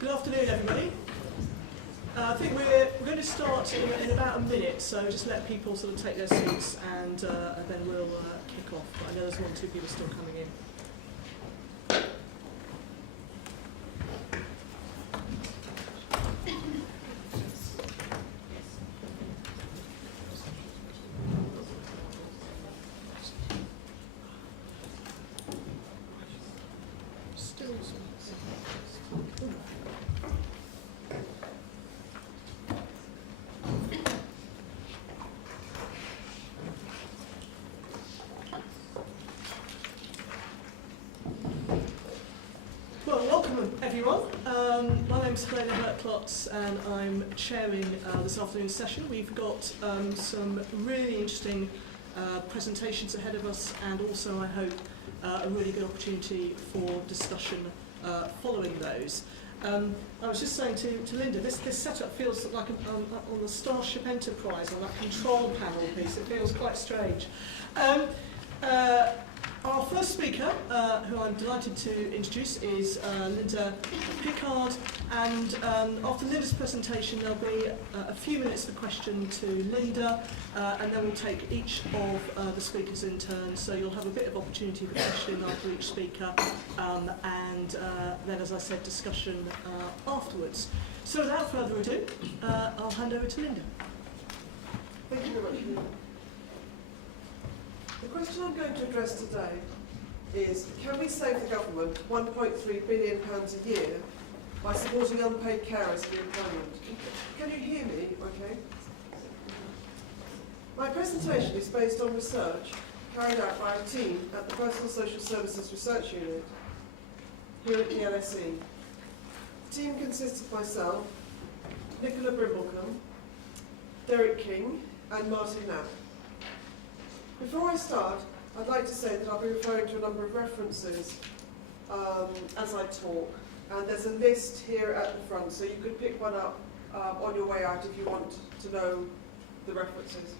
Good afternoon, everybody. I think we're going to start in about a minute, so just let people sort of take their seats and then we'll kick off. But I know there's one or two people still coming in. My name's Helena Herklotz and I'm chairing this afternoon's session. We've got some really interesting presentations ahead of us, and also, I hope, a really good opportunity for discussion following those. I was just saying to Linda, this setup feels like on the Starship Enterprise, on that control panel piece. It feels quite strange. Our first speaker, who I'm delighted to introduce, is Linda Pickard, and after Linda's presentation there'll be a few minutes for question to Linda, and then we'll take each of the speakers in turn, so you'll have a bit of opportunity for questioning after each speaker, and then, as I said, discussion afterwards. So without further ado, I'll hand over to Linda. Thank you very much, Linda. The question I'm going to address today is, can we save the government £1.3 billion a year by supporting unpaid carers for employment? Can you hear me okay? My presentation is based on research carried out by a team at the Personal Social Services Research Unit here at the LSE. The team consists of myself, Nicola Brimblecombe, Derek King and Martin Knapp. Before I start, I'd like to say that I'll be referring to a number of references as I talk, and there's a list here at the front, so you could pick one up on your way out if you want to know the references.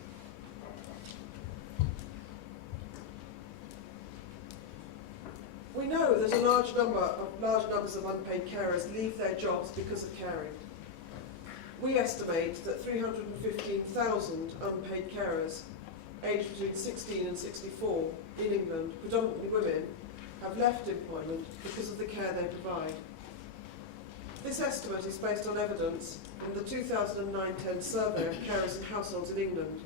We know that large numbers of unpaid carers leave their jobs because of caring. We estimate that 315,000 unpaid carers aged between 16 and 64 in England, predominantly women, have left employment because of the care they provide. This estimate is based on evidence from the 2009-10 survey of carers and households in England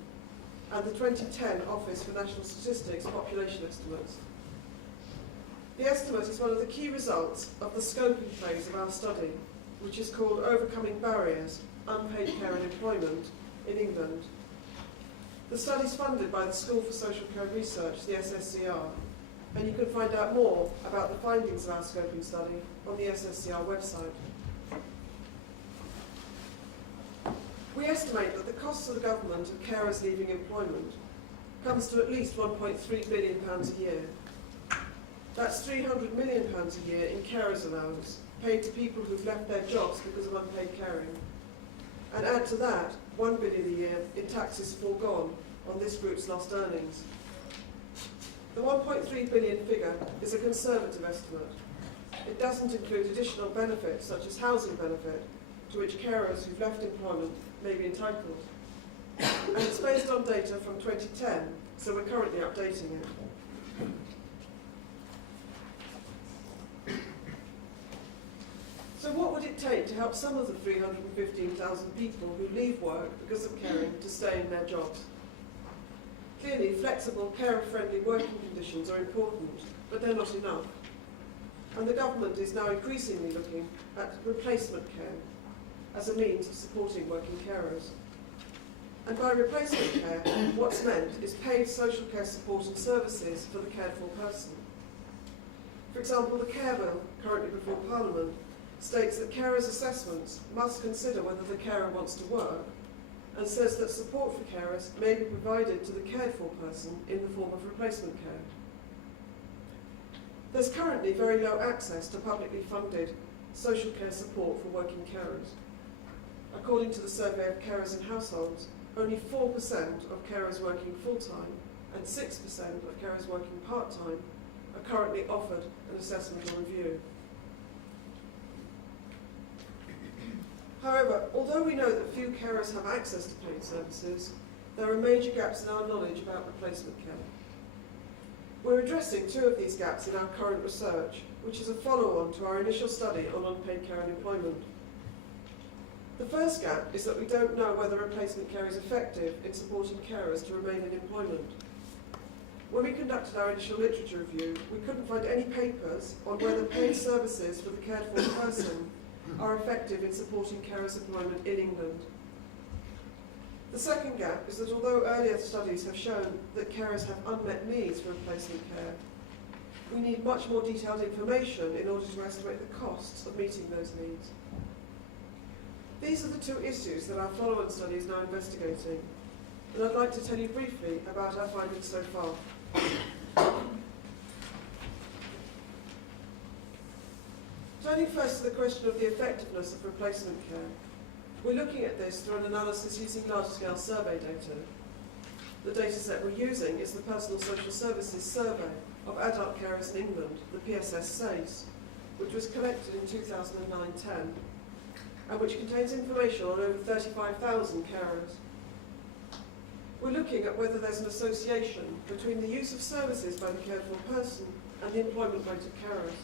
and the 2010 Office for National Statistics population estimates. The estimate is one of the key results of the scoping phase of our study, which is called Overcoming Barriers, Unpaid Care and Employment in England. The study is funded by the School for Social Care Research, the SSCR, and you can find out more about the findings of our scoping study on the SSCR website. We estimate that the costs of the government of carers leaving employment comes to at least £1.3 billion a year. That's £300 million a year in carers allowance paid to people who've left their jobs because of unpaid caring. And add to that £1 billion a year in taxes foregone on this group's lost earnings. The £1.3 billion figure is a conservative estimate. It doesn't include additional benefits such as housing benefit, to which carers who've left employment may be entitled. And it's based on data from 2010, so we're currently updating it. So what would it take to help some of the 315,000 people who leave work because of caring to stay in their jobs? Clearly, flexible, carer-friendly working conditions are important, but they're not enough. And the government is now increasingly looking at replacement care as a means of supporting working carers. And by replacement care, what's meant is paid social care support and services for the cared for person. For example, the Care Bill, currently before Parliament, states that carers' assessments must consider whether the carer wants to work, and says that support for carers may be provided to the cared for person in the form of replacement care. There's currently very low access to publicly funded social care support for working carers. According to the survey of carers and households, only 4% of carers working full-time and 6% of carers working part-time are currently offered an assessment or review. However, although we know that few carers have access to paid services, there are major gaps in our knowledge about replacement care. We're addressing two of these gaps in our current research, which is a follow-on to our initial study on unpaid care and employment. The first gap is that we don't know whether replacement care is effective in supporting carers to remain in employment. When we conducted our initial literature review, we couldn't find any papers on whether paid services for the cared for person are effective in supporting carers' employment in England. The second gap is that although earlier studies have shown that carers have unmet needs for replacement care, we need much more detailed information in order to estimate the costs of meeting those needs. These are the two issues that our follow-on study is now investigating, and I'd like to tell you briefly about our findings so far. Turning first to the question of the effectiveness of replacement care, we're looking at this through an analysis using large-scale survey data. The data set we're using is the Personal Social Services Survey of Adult Carers in England, the PSS SACE, which was collected in 2009-10, and which contains information on over 35,000 carers. We're looking at whether there's an association between the use of services by the cared for person and the employment rate of carers.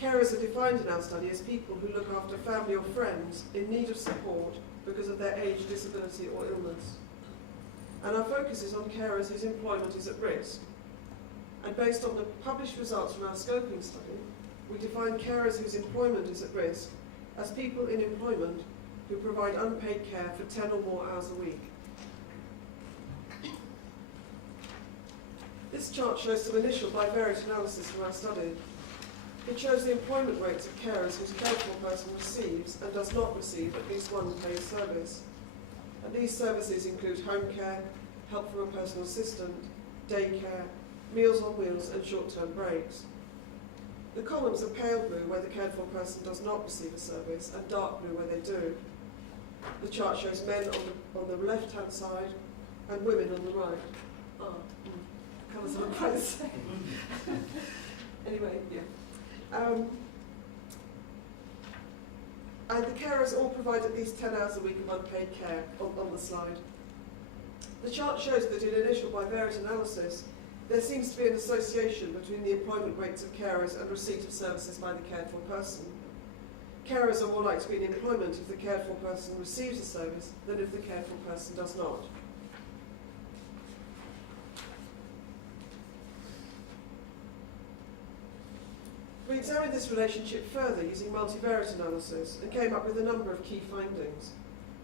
Carers are defined in our study as people who look after family or friends in need of support because of their age, disability or illness. And our focus is on carers whose employment is at risk. And based on the published results from our scoping study, we define carers whose employment is at risk as people in employment who provide unpaid care for 10 or more hours a week. This chart shows some initial bivariate analysis from our study. It shows the employment rates of carers whose cared for person receives and does not receive at least one paid service. And these services include home care, help from a personal assistant, daycare, meals on wheels and short-term breaks. The columns are pale blue where the cared for person does not receive a service and dark blue where they do. The chart shows men on the left-hand side and women on the right. Colours aren't quite the same. Anyway, yeah. And the carers all provide at least 10 hours a week of unpaid care on the slide. The chart shows that in initial bivariate analysis, there seems to be an association between the employment rates of carers and receipt of services by the cared for person. Carers are more likely to be in employment if the cared for person receives a service than if the cared for person does not. We examined this relationship further using multivariate analysis and came up with a number of key findings,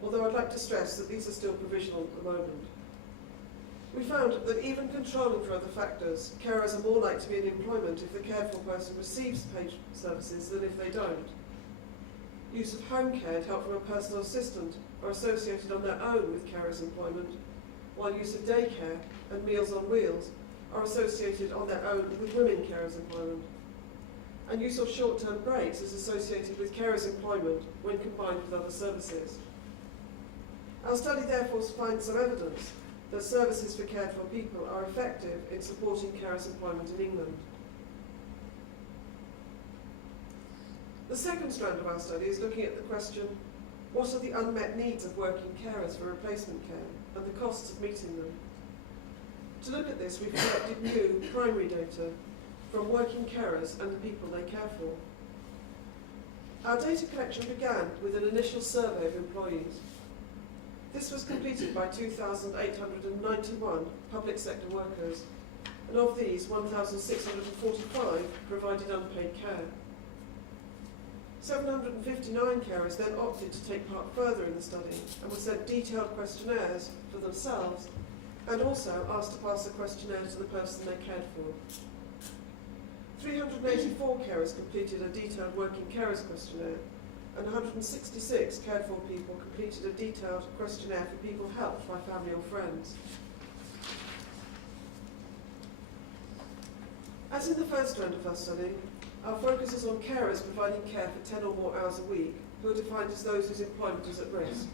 although I'd like to stress that these are still provisional at the moment. We found that even controlling for other factors, carers are more likely to be in employment if the cared for person receives paid services than if they don't. Use of home care and help from a personal assistant are associated on their own with carers' employment, while use of daycare and meals on wheels are associated on their own with women carers' employment. And use of short-term breaks is associated with carers' employment when combined with other services. Our study therefore finds some evidence that services for cared for people are effective in supporting carers' employment in England. The second strand of our study is looking at the question, what are the unmet needs of working carers for replacement care and the costs of meeting them? To look at this, we've collected new primary data from working carers and the people they care for. Our data collection began with an initial survey of employees. This was completed by 2,891 public sector workers, and of these, 1,645 provided unpaid care. 759 carers then opted to take part further in the study and were sent detailed questionnaires for themselves and also asked to pass a questionnaire to the person they cared for. 384 carers completed a detailed working carers questionnaire, and 166 cared for people completed a detailed questionnaire for people helped by family or friends. As in the first round of our study, our focus is on carers providing care for 10 or more hours a week, who are defined as those whose employment is at risk.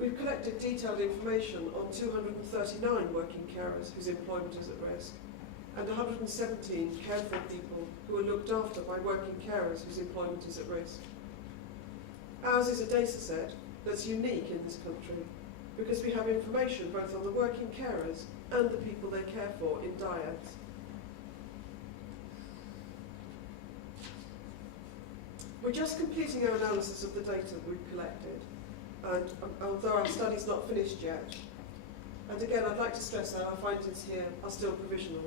We've collected detailed information on 239 working carers whose employment is at risk, and 117 cared for people who are looked after by working carers whose employment is at risk. Ours is a data set that's unique in this country because we have information both on the working carers and the people they care for in dyads. We're just completing our analysis of the data we've collected, and although our study's not finished yet, and again I'd like to stress that our findings here are still provisional.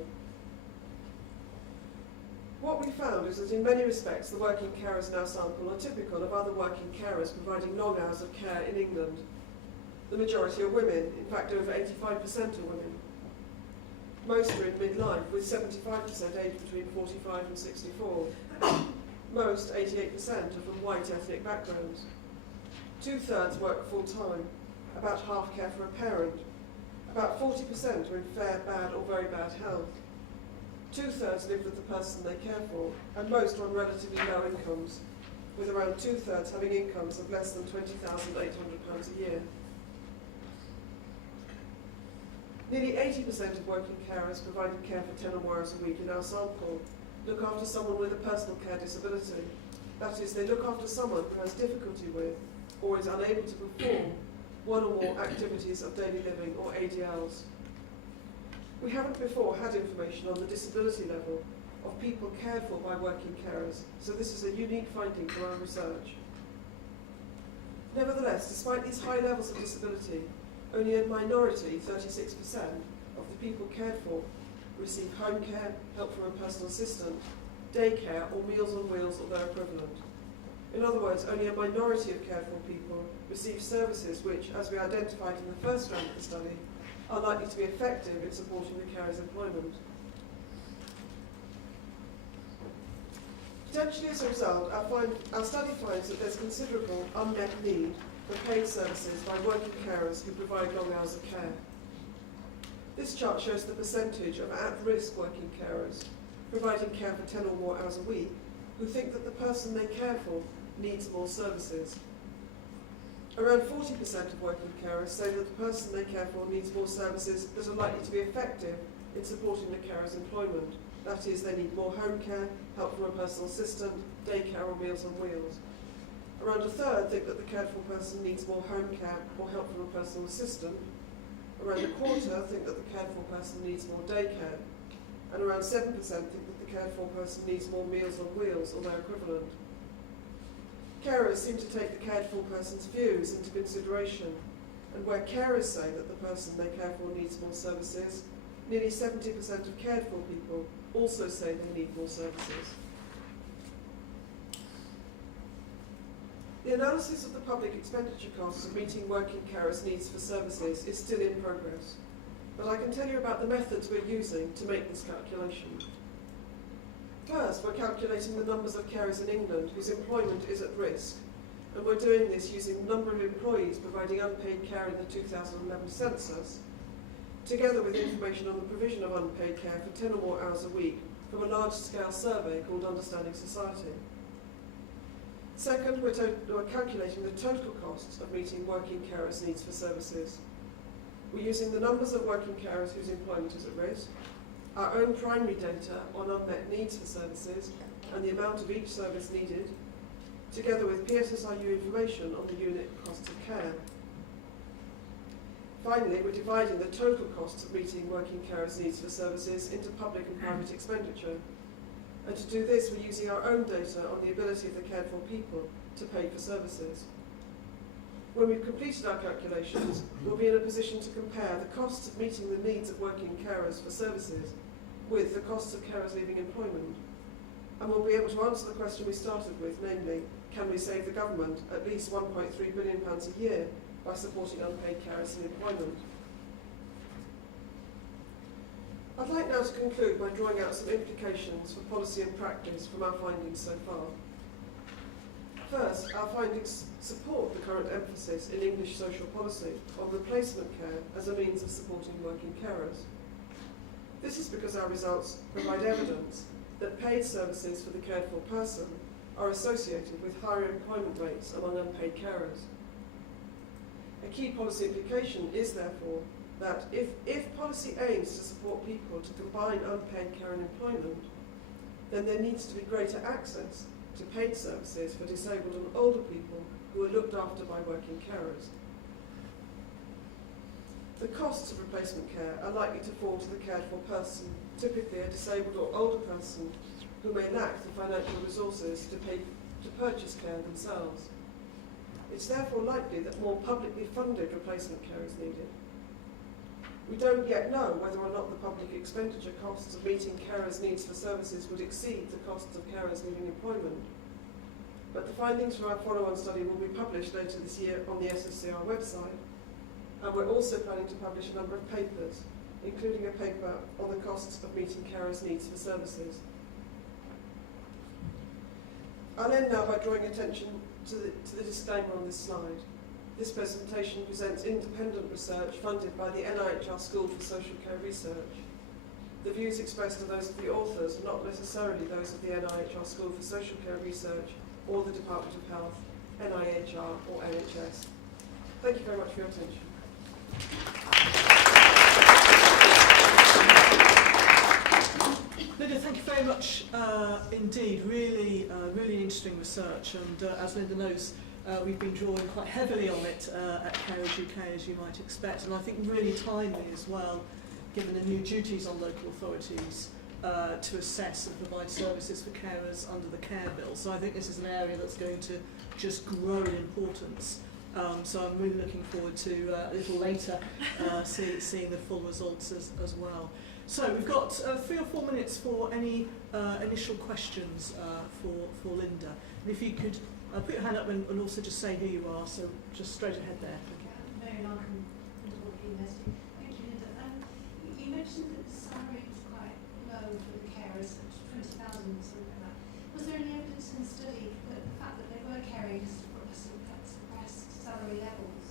What we found is that in many respects the working carers in our sample are typical of other working carers providing long hours of care in England. The majority are women, in fact over 85% are women. Most are in midlife, with 75% aged between 45 and 64. Most, 88%, are from white ethnic backgrounds. 2/3 work full-time, about half care for a parent. About 40% are in fair, bad or very bad health. 2/3 live with the person they care for, and most are on relatively low incomes, with around 2/3 having incomes of less than £20,800 a year. Nearly 80% of working carers providing care for 10 or more hours a week in our sample look after someone with a personal care disability. That is, they look after someone who has difficulty with or is unable to perform one or more activities of daily living or ADLs. We haven't before had information on the disability level of people cared for by working carers, so this is a unique finding for our research. Nevertheless, despite these high levels of disability, only a minority, 36%, of the people cared for receive home care, help from a personal assistant, daycare or Meals on Wheels or their equivalent. In other words, only a minority of cared for people receive services which, as we identified in the first round of the study, are likely to be effective in supporting the carer's employment. Potentially as a result, our study finds that there's considerable unmet need for paid services by working carers who provide long hours of care. This chart shows the percentage of at-risk working carers providing care for 10 or more hours a week who think that the person they care for needs more services. Around 40% of working carers say that the person they care for needs more services that are likely to be effective in supporting the carer's employment. That is, they need more home care, help from a personal assistant, daycare or Meals on Wheels. Around 1/3 think that the cared for person needs more home care or help from a personal assistant. Around 1/4 think that the cared for person needs more daycare. And around 7% think that the cared for person needs more Meals on Wheels or their equivalent. Carers seem to take the cared for person's views into consideration, and where carers say that the person they care for needs more services, nearly 70% of cared for people also say they need more services. The analysis of the public expenditure costs of meeting working carers' needs for services is still in progress, but I can tell you about the methods we're using to make this calculation. First, we're calculating the numbers of carers in England whose employment is at risk, and we're doing this using the number of employees providing unpaid care in the 2011 census, together with information on the provision of unpaid care for 10 or more hours a week from a large-scale survey called Understanding Society. Second, we're calculating the total costs of meeting working carers' needs for services. We're using the numbers of working carers whose employment is at risk, our own primary data on unmet needs for services and the amount of each service needed, together with PSSIU information on the unit costs of care. Finally, we're dividing the total costs of meeting working carers' needs for services into public and private expenditure. And to do this, we're using our own data on the ability of the cared for people to pay for services. When we've completed our calculations, we'll be in a position to compare the costs of meeting the needs of working carers for services with the costs of carers leaving employment. And we'll be able to answer the question we started with, namely, can we save the government at least £1.3 billion a year by supporting unpaid carers in employment? I'd like now to conclude by drawing out some implications for policy and practice from our findings so far. First, our findings support the current emphasis in English social policy on replacement care as a means of supporting working carers. This is because our results provide evidence that paid services for the cared for person are associated with higher employment rates among unpaid carers. A key policy implication is therefore that if policy aims to support people to combine unpaid care and employment, then there needs to be greater access to paid services for disabled and older people who are looked after by working carers. The costs of replacement care are likely to fall to the cared for person, typically a disabled or older person who may lack the financial resources to purchase care themselves. It's therefore likely that more publicly funded replacement care is needed. We don't yet know whether or not the public expenditure costs of meeting carers' needs for services would exceed the costs of carers leaving employment. But the findings from our follow-on study will be published later this year on the SSCR website. And we're also planning to publish a number of papers, including a paper on the costs of meeting carers' needs for services. I'll end now by drawing attention to the disclaimer on this slide. This presentation presents independent research funded by the NIHR School for Social Care Research. The views expressed are those of the authors, not necessarily those of the NIHR School for Social Care Research or the Department of Health, NIHR or NHS. Thank you very much for your attention. Linda, thank you very much indeed. Really interesting research, and as Linda knows, we've been drawing quite heavily on it at Carers UK, as you might expect, and I think really timely as well, given the new duties on local authorities to assess and provide services for carers under the Care Bill. So I think this is an area that's going to just grow in importance. So I'm really looking forward to a little later seeing the full results as well. So we've got 3 or 4 minutes for any initial questions for Linda. And if you could put your hand up and also just say who you are, so just straight ahead there. Thank you. Mary Larkin, University. Thank you, Linda. You mentioned that the salary was quite low for the carers, 20,000 or something like that. Was there any evidence in the study that the fact that they were caring suppressed salary levels?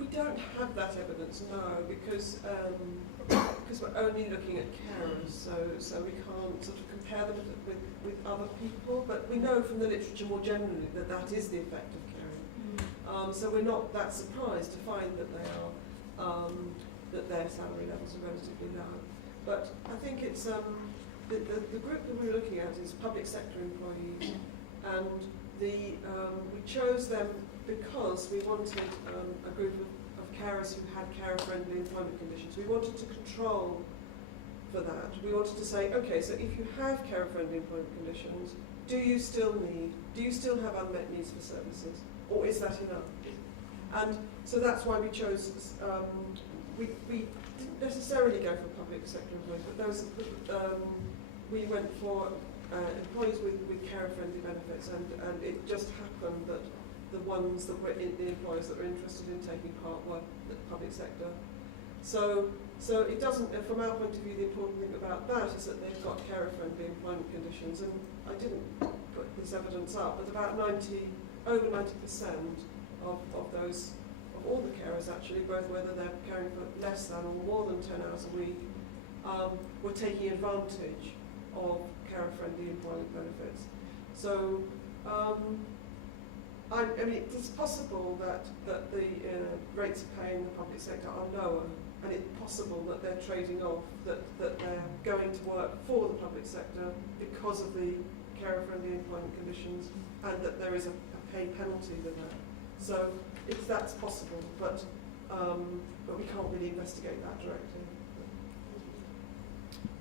We don't have that evidence, no, because we're only looking at carers, so we can't sort of compare them with other people, but we know from the literature more generally that that is the effect of caring. So we're not that surprised to find that they are that their salary levels are relatively low. But I think it's the group that we're looking at is public sector employees, and we chose them because we wanted a group of carers who had carer-friendly employment conditions. We wanted to control for that. We wanted to say, okay, so if you have carer-friendly employment conditions, do you still have unmet needs for services, or is that enough? And so that's why we chose, we didn't necessarily go for public sector employees, but those, we went for employees with carer-friendly benefits, and it just happened that the ones that were the employers that were interested in taking part were the public sector. So it doesn't, from our point of view, the important thing about that is that they've got carer-friendly employment conditions, and I didn't put this evidence up, but about over 90% of those, of all the carers actually, both whether they're caring for less than or more than 10 hours a week, were taking advantage of carer-friendly employment benefits. So, I mean, it's possible that the rates of pay in the public sector are lower, and it's possible that they're trading off, that they're going to work for the public sector because of the carer-friendly employment conditions, and that there is a pay penalty with that. So that's possible, but we can't really investigate that directly.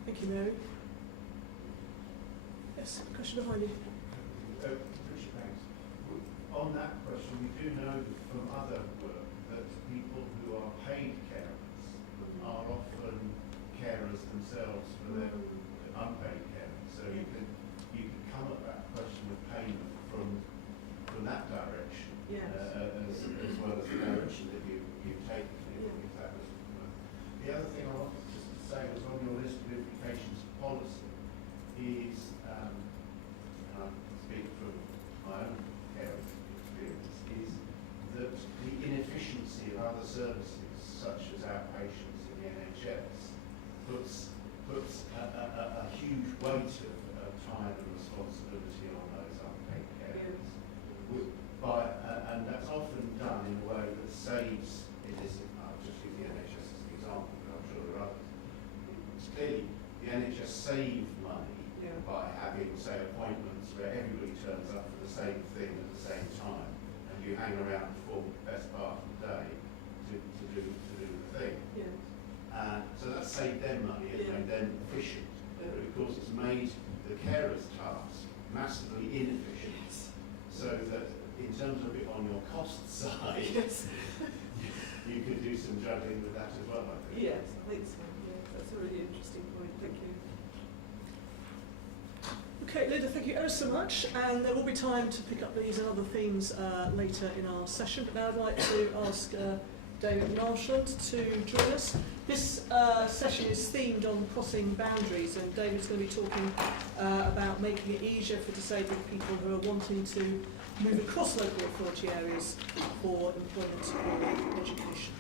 Thank you, Mary. Yes, a question behind you. On that question, we do know from other work that people who are paid carers are often carers themselves for their unpaid carers. So you can come at that question of payment from that direction, Yes. as well as the direction that you've taken. If that was the other thing I wanted just to say was on your list of implications of policy is, and I speak from my own care experience, is that the inefficiency of other services, such as outpatients in the NHS, puts a huge weight of time and responsibility on those unpaid carers. And that's often done in a way that saves, I'll just use the NHS as an example, but I'm sure there are others. It's clearly the NHS save money Yeah. by having, say, appointments where everybody turns up for the same thing at the same time, and you hang around for the best part of the day to do the thing. Yeah. So that's saved them money and made them efficient. But of course it's made the carer's task massively inefficient. Yes. So that in terms of it on your cost side, Yes. you could do some juggling with that as well, I think. Yes, I think so. Yeah, that's a really interesting point. Thank you. Okay, Linda, thank you ever so much, and there will be time to pick up these and other themes later in our session, but now I'd like to ask David Marsland to join us. This session is themed on crossing boundaries, and David's going to be talking about making it easier for disabled people who are wanting to move across local authority areas for employment or education.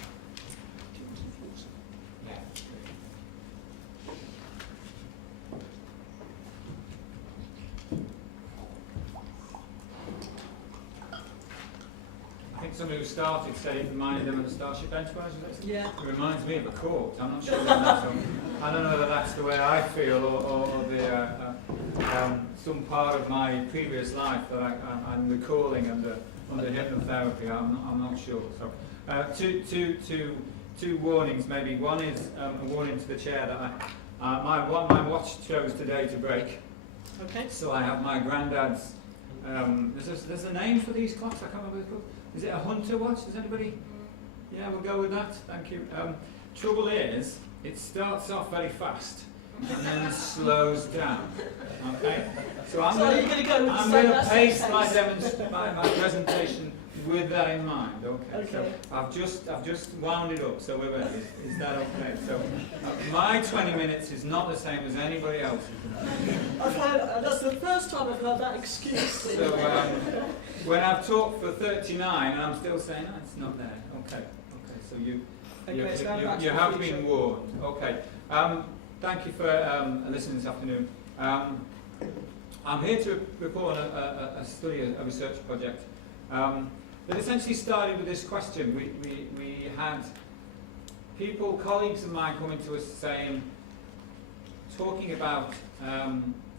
I think somebody who started said it reminded them of the Starship Enterprise. Yeah. It reminds me of a court. I'm not sure whether that's I don't know whether that's the way I feel or the some part of my previous life that I'm recalling under hypnotherapy. I'm not sure. So two warnings maybe. One is a warning to the chair that my watch chose today to break. Okay. So I have my granddad's. There's a name for these clocks. I can't remember what it's called. Is it a Hunter watch? Does anybody? Yeah, we'll go with that. Thank you. Trouble is, it starts off very fast and then slows down. Okay. So I'm going to pace my presentation with that in mind. Okay. So I've just wound it up. So we're ready. Is that okay? So my 20 minutes is not the same as anybody else's. That's the first time I've heard that excuse. So when I've talked for 39 and I'm still saying, oh, it's not there. Okay. So you have been warned. Okay. Thank you for listening this afternoon. I'm here to report on a study, a research project that essentially started with this question. We had people, colleagues of mine, coming to us talking about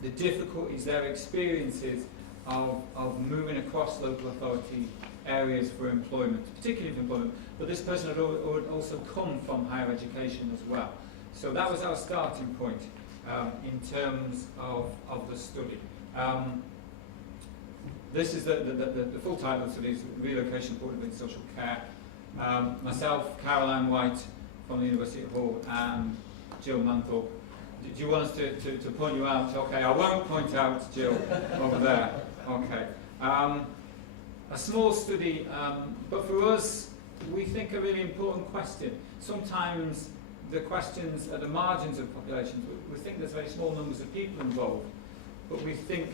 the difficulties, their experiences of moving across local authority areas for employment, particularly for employment, but this person had also come from higher education as well. So that was our starting point in terms of the study. This is the full title of the study is Relocation Supported in Social Care. Myself, Caroline White from the University of Hull, and Jill Manthorpe. Do you want us to point you out? Okay, I won't point out Jill over there. Okay. A small study, but for us, we think a really important question. Sometimes the questions at the margins of populations, we think there's very small numbers of people involved, but we think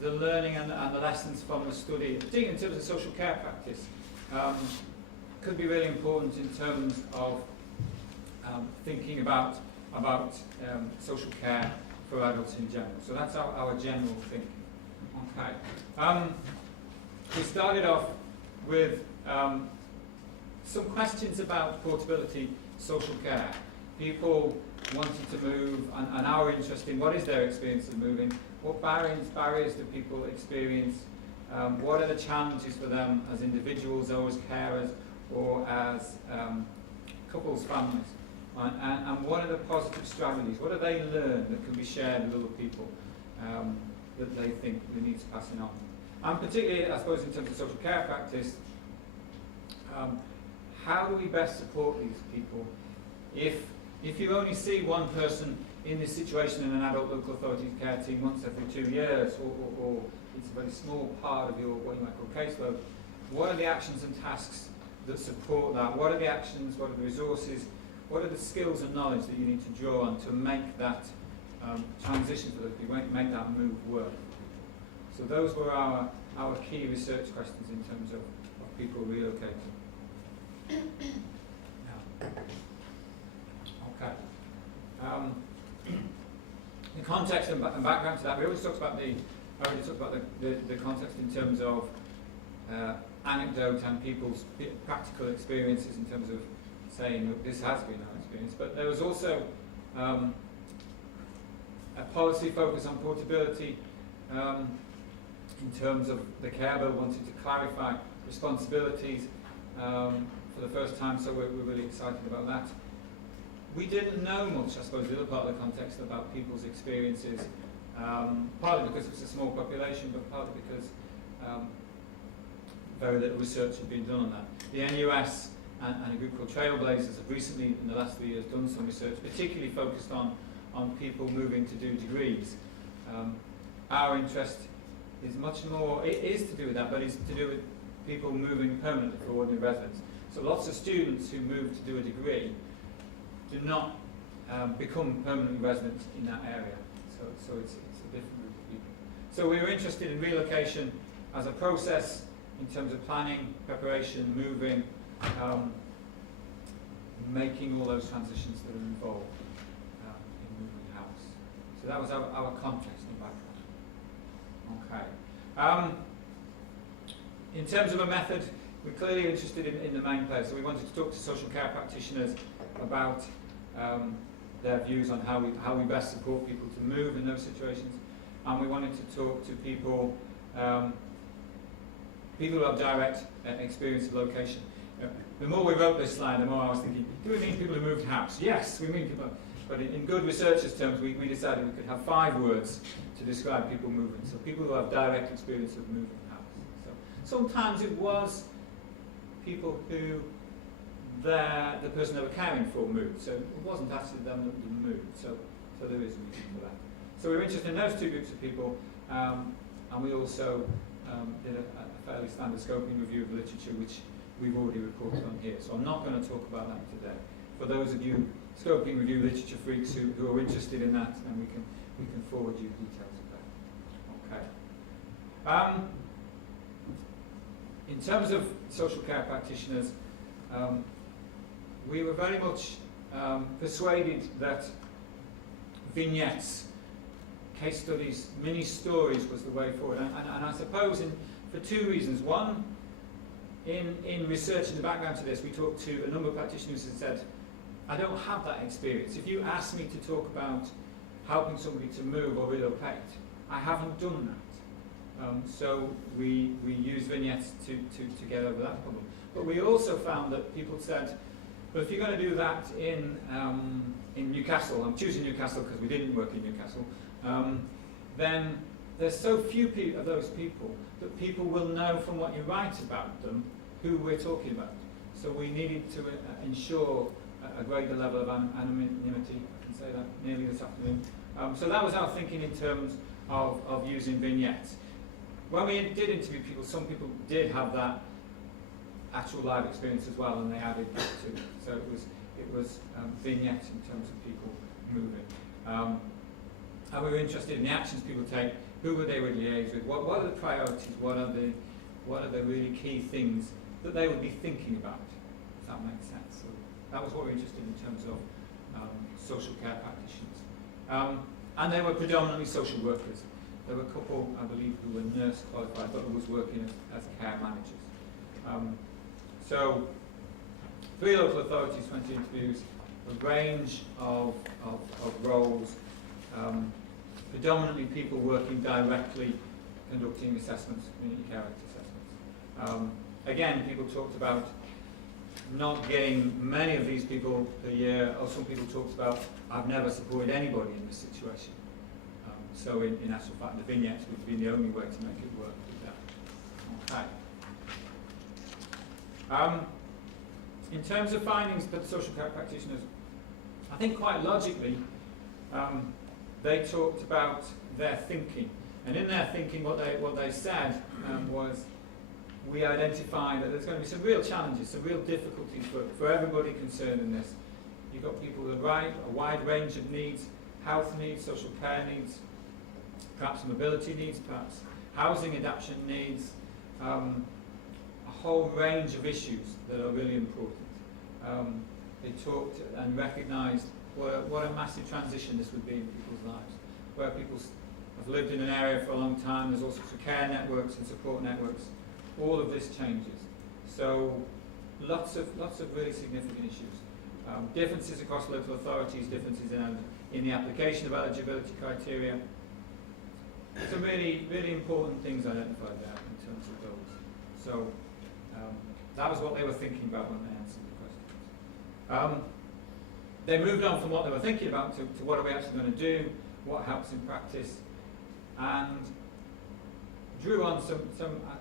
the learning and the lessons from the study, particularly in terms of social care practice, could be really important in terms of thinking about social care for adults in general. So that's our general thinking. Okay. We started off with some questions about portability, social care. People wanting to move, and our interest in what is their experience of moving, what barriers do people experience, what are the challenges for them as individuals or as carers or as couples, families, and what are the positive strategies, what do they learn that can be shared with other people that they think we need to pass it on. And particularly, I suppose, in terms of social care practice, how do we best support these people if you only see one person in this situation in an adult local authority care team once every 2 years, or it's a very small part of your what you might call caseload, what are the actions and tasks that support that? What are the actions, what are the resources, what are the skills and knowledge that you need to draw on to make that transition for those people, make that move work? So those were our key research questions in terms of people relocating. Okay. The context and background to that, we always talked about I already talked about the context in terms of anecdote and people's practical experiences in terms of saying, look, this has been our experience. But there was also a policy focus on portability in terms of the care bill, wanting to clarify responsibilities for the first time, so we're really excited about that. We didn't know much, I suppose, the other part of the context about people's experiences, partly because it's a small population, but partly because very little research had been done on that. The NUS and a group called Trailblazers have recently, in the last 3 years, done some research, particularly focused on people moving to do degrees. Our interest is much more, it is to do with that, but it's to do with people moving permanently for ordinary residents. So lots of students who move to do a degree do not become permanently residents in that area. So it's a different group of people. So we were interested in relocation as a process in terms of planning, preparation, moving, making all those transitions that are involved in moving house. So that was our context and background. Okay. In terms of a method, we're clearly interested in the main players. So we wanted to talk to social care practitioners about their views on how we best support people to move in those situations, and we wanted to talk to people who have direct experience of location. The more we wrote this slide, the more I was thinking, do we mean people who moved house? Yes, we mean people. But in good researchers' terms, we decided we could have 5 words to describe people moving. So people who have direct experience of moving house. So sometimes it was people who the person they were caring for moved. So it wasn't actually them that moved. So there is a reason for that. So we were interested in those 2 groups of people, and we also did a fairly standard scoping review of literature, which we've already reported on here. So I'm not going to talk about that today. For those of you scoping review literature freaks who are interested in that, then we can forward you details of that. Okay. In terms of social care practitioners, we were very much persuaded that vignettes, case studies, mini stories was the way forward. And I suppose for 2 reasons. One, in researching the background to this, we talked to a number of practitioners who said, I don't have that experience. If you ask me to talk about helping somebody to move or relocate, I haven't done that. So we use vignettes to get over that problem. But we also found that people said, well, if you're going to do that in Newcastle, I'm choosing Newcastle because we didn't work in Newcastle, then there's so few of those people that people will know from what you write about them who we're talking about. So we needed to ensure a greater level of anonymity, I can say that nearly this afternoon. So that was our thinking in terms of using vignettes. When we did interview people, some people did have that actual live experience as well, and they added that to it. So it was vignettes in terms of people moving. And we were interested in the actions people take. Who would they would liaise with? What are the priorities? What are the really key things that they would be thinking about? If that makes sense. So that was what we were interested in terms of social care practitioners. And they were predominantly social workers. There were a couple, I believe, who were nurse qualified, but who was working as care managers. So 3 local authorities, 20 interviews, a range of roles, predominantly people working directly, conducting assessments, community character assessments. Again, people talked about not getting many of these people per year, or some people talked about, I've never supported anybody in this situation. So in actual fact, the vignettes would be the only way to make it work with that. Okay. In terms of findings for the social care practitioners, I think quite logically, they talked about their thinking. And in their thinking, what they said was, we identify that there's going to be some real challenges, some real difficulties for everybody concerned in this. You've got people with a wide range of needs, health needs, social care needs, perhaps mobility needs, perhaps housing adaptation needs, a whole range of issues that are really important. They talked and recognised what a massive transition this would be in people's lives, where people have lived in an area for a long time. There's all sorts of care networks and support networks. All of this changes. So lots of really significant issues. Differences across local authorities, differences in the application of eligibility criteria. Some really, really important things identified there in terms of those. So that was what they were thinking about when they answered the questions. They moved on from what they were thinking about to what are we actually going to do, what helps in practice, and drew on some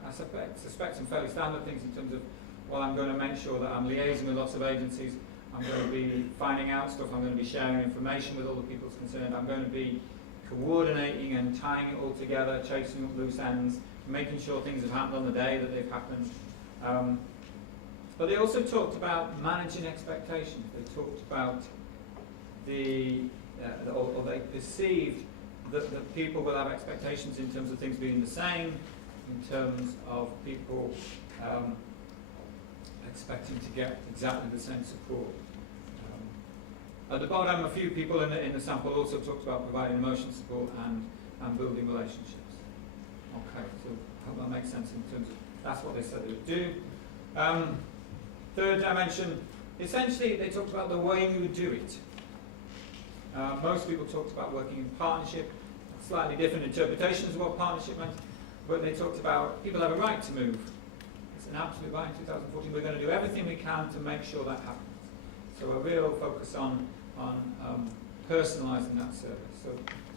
I suspect some fairly standard things in terms of, well, I'm going to make sure that I'm liaising with lots of agencies, I'm going to be finding out stuff, I'm going to be sharing information with all the people concerned, I'm going to be coordinating and tying it all together, chasing up loose ends, making sure things have happened on the day that they've happened. But they also talked about managing expectations. They talked about or they perceived that people will have expectations in terms of things being the same, in terms of people expecting to get exactly the same support. At the bottom, a few people in the sample also talked about providing emotional support and building relationships. Okay, so I hope that makes sense in terms of that's what they said they would do. Third dimension, essentially they talked about the way you would do it. Most people talked about working in partnership, slightly different interpretations of what partnership meant, but they talked about people have a right to move. It's an absolute right in 2014. We're going to do everything we can to make sure that happens. So a real focus on personalising that service.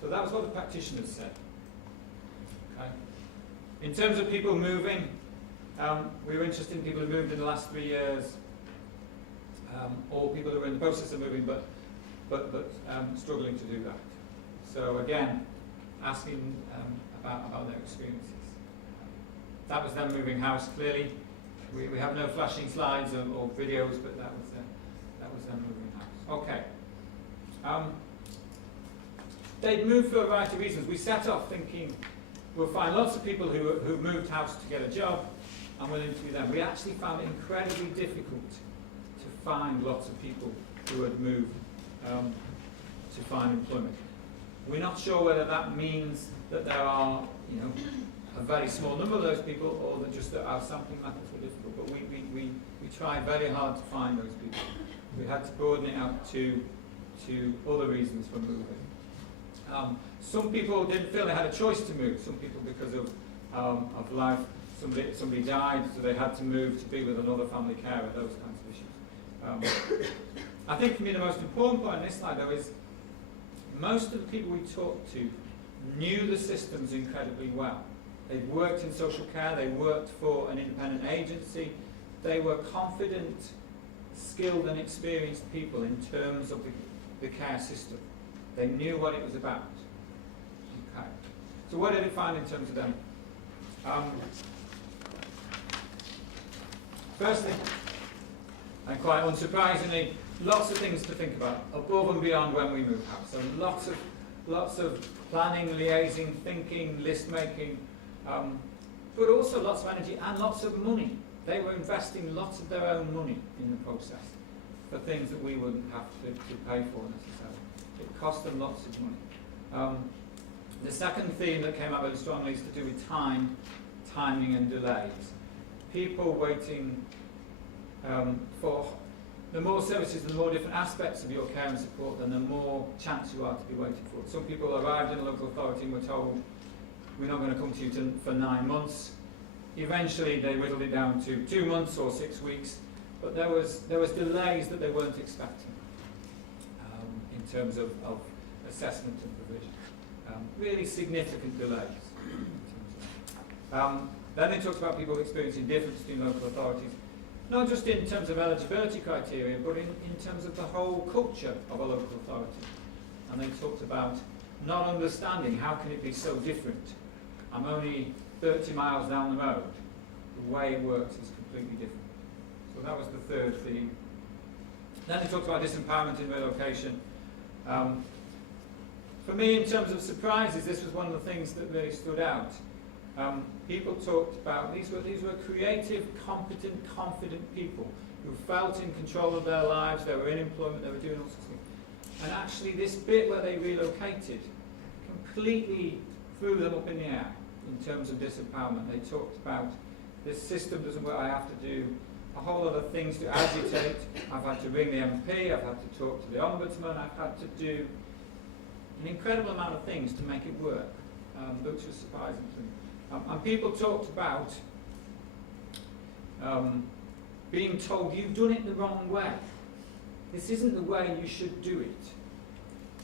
So that was what the practitioners said. Okay. In terms of people moving, we were interested in people who moved in the last 3 years, or people who are in the process of moving but struggling to do that. So again, asking about their experiences. That was them moving house. Clearly, we have no flashing slides or videos, but that was them moving house. Okay. They'd moved for a variety of reasons. We set off thinking we'll find lots of people who moved house to get a job and we'll interview them. We actually found it incredibly difficult to find lots of people who had moved to find employment. We're not sure whether that means that there are, a very small number of those people, or that just that our sampling methods were difficult. But we tried very hard to find those people. We had to broaden it out to other reasons for moving. Some people didn't feel they had a choice to move. Some people, because of life, somebody died, so they had to move to be with another family carer. Those kinds of issues. I think for me the most important point on this slide, though, is most of the people we talked to knew the systems incredibly well. They'd worked in social care, they worked for an independent agency, they were confident, skilled and experienced people in terms of the care system. They knew what it was about. Okay. So what did it find in terms of them? Firstly, and quite unsurprisingly, lots of things to think about, above and beyond when we move house. So lots of planning, liaising, thinking, list making, but also lots of energy and lots of money. They were investing lots of their own money in the process for things that we wouldn't have to pay for necessarily. It cost them lots of money. The second theme that came out really strongly is to do with timing and delays. People waiting for the more services, the more different aspects of your care and support, then the more chance you are to be waiting for it. Some people arrived in a local authority and were told, we're not going to come to you for 9 months. Eventually they whittled it down to 2 months or 6 weeks, but there was delays that they weren't expecting in terms of assessment and provision. Really significant delays. Then they talked about people experiencing difference between local authorities, not just in terms of eligibility criteria, but in terms of the whole culture of a local authority. And they talked about not understanding how can it be so different. I'm only 30 miles down the road. The way it works is completely different. So that was the third theme. Then they talked about disempowerment in relocation. For me, in terms of surprises, this was one of the things that really stood out. People talked about, these were creative, competent, confident people who felt in control of their lives, they were in employment, they were doing all sorts of things. And actually this bit where they relocated completely threw them up in the air in terms of disempowerment. They talked about this system doesn't work, I have to do a whole lot of things to agitate. I've had to ring the MP, I've had to talk to the Ombudsman, I've had to do an incredible amount of things to make it work, which was surprising to me. And people talked about being told you've done it the wrong way. This isn't the way you should do it.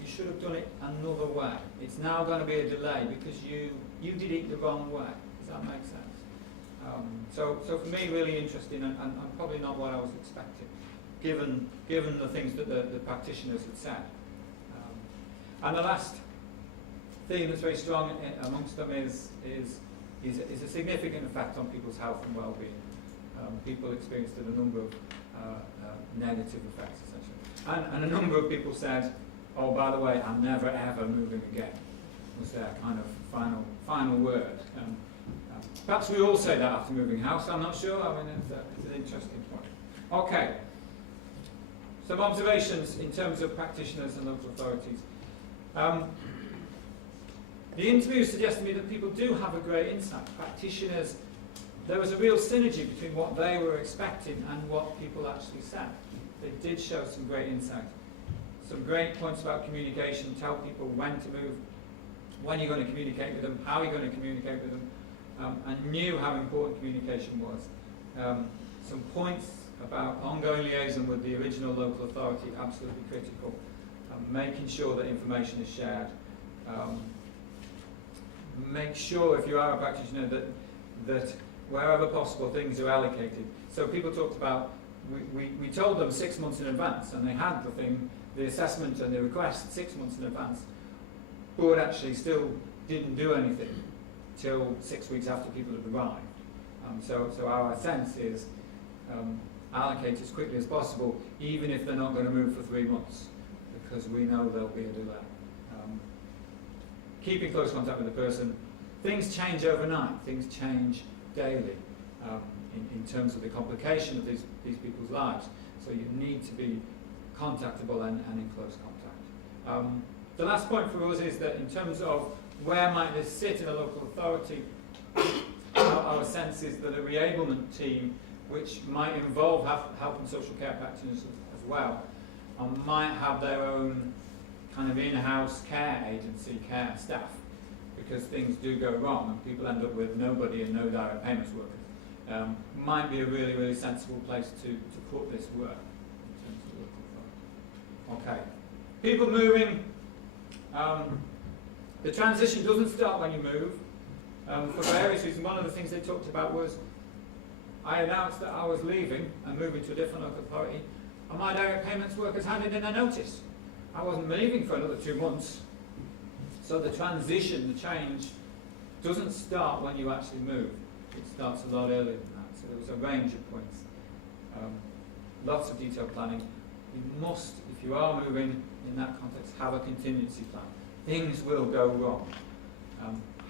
You should have done it another way. It's now going to be a delay because you did it the wrong way. Does that make sense? So for me, really interesting and probably not what I was expecting, given the things that the practitioners had said. And the last theme that's very strong amongst them is a significant effect on people's health and well-being. People experienced a number of negative effects, essentially. And a number of people said, oh, by the way, I'm never ever moving again, was their kind of final word. Perhaps we all say that after moving house, I'm not sure. I mean, it's an interesting point. Okay. Some observations in terms of practitioners and local authorities. The interview suggested to me that people do have a great insight. Practitioners, there was a real synergy between what they were expecting and what people actually said. They did show some great insight. Some great points about communication, tell people when to move, when you're going to communicate with them, how you're going to communicate with them, and knew how important communication was. Some points about ongoing liaison with the original local authority, absolutely critical. Making sure that information is shared. Make sure, if you are a practitioner, that wherever possible things are allocated. So people talked about, we told them 6 months in advance, and they had the assessment and the request 6 months in advance, but actually still didn't do anything till 6 weeks after people had arrived. So our sense is allocate as quickly as possible, even if they're not going to move for 3 months, because we know there'll be a delay. Keep in close contact with the person. Things change overnight. Things change daily in terms of the complication of these people's lives. So you need to be contactable and in close contact. The last point for us is that in terms of where might this sit in a local authority, our sense is that a reablement team, which might involve health and social care practitioners as well, might have their own kind of in-house care agency, care staff, because things do go wrong and people end up with nobody and no direct payments workers. Might be a really, really sensible place to put this work in terms of local authority. Okay. People moving. The transition doesn't start when you move. For various reasons. One of the things they talked about was I announced that I was leaving and moving to a different local authority, and my direct payments workers handed in a notice. I wasn't leaving for another 2 months. So the transition, the change, doesn't start when you actually move. It starts a lot earlier than that. So there was a range of points. Lots of detailed planning. You must, if you are moving in that context, have a contingency plan. Things will go wrong.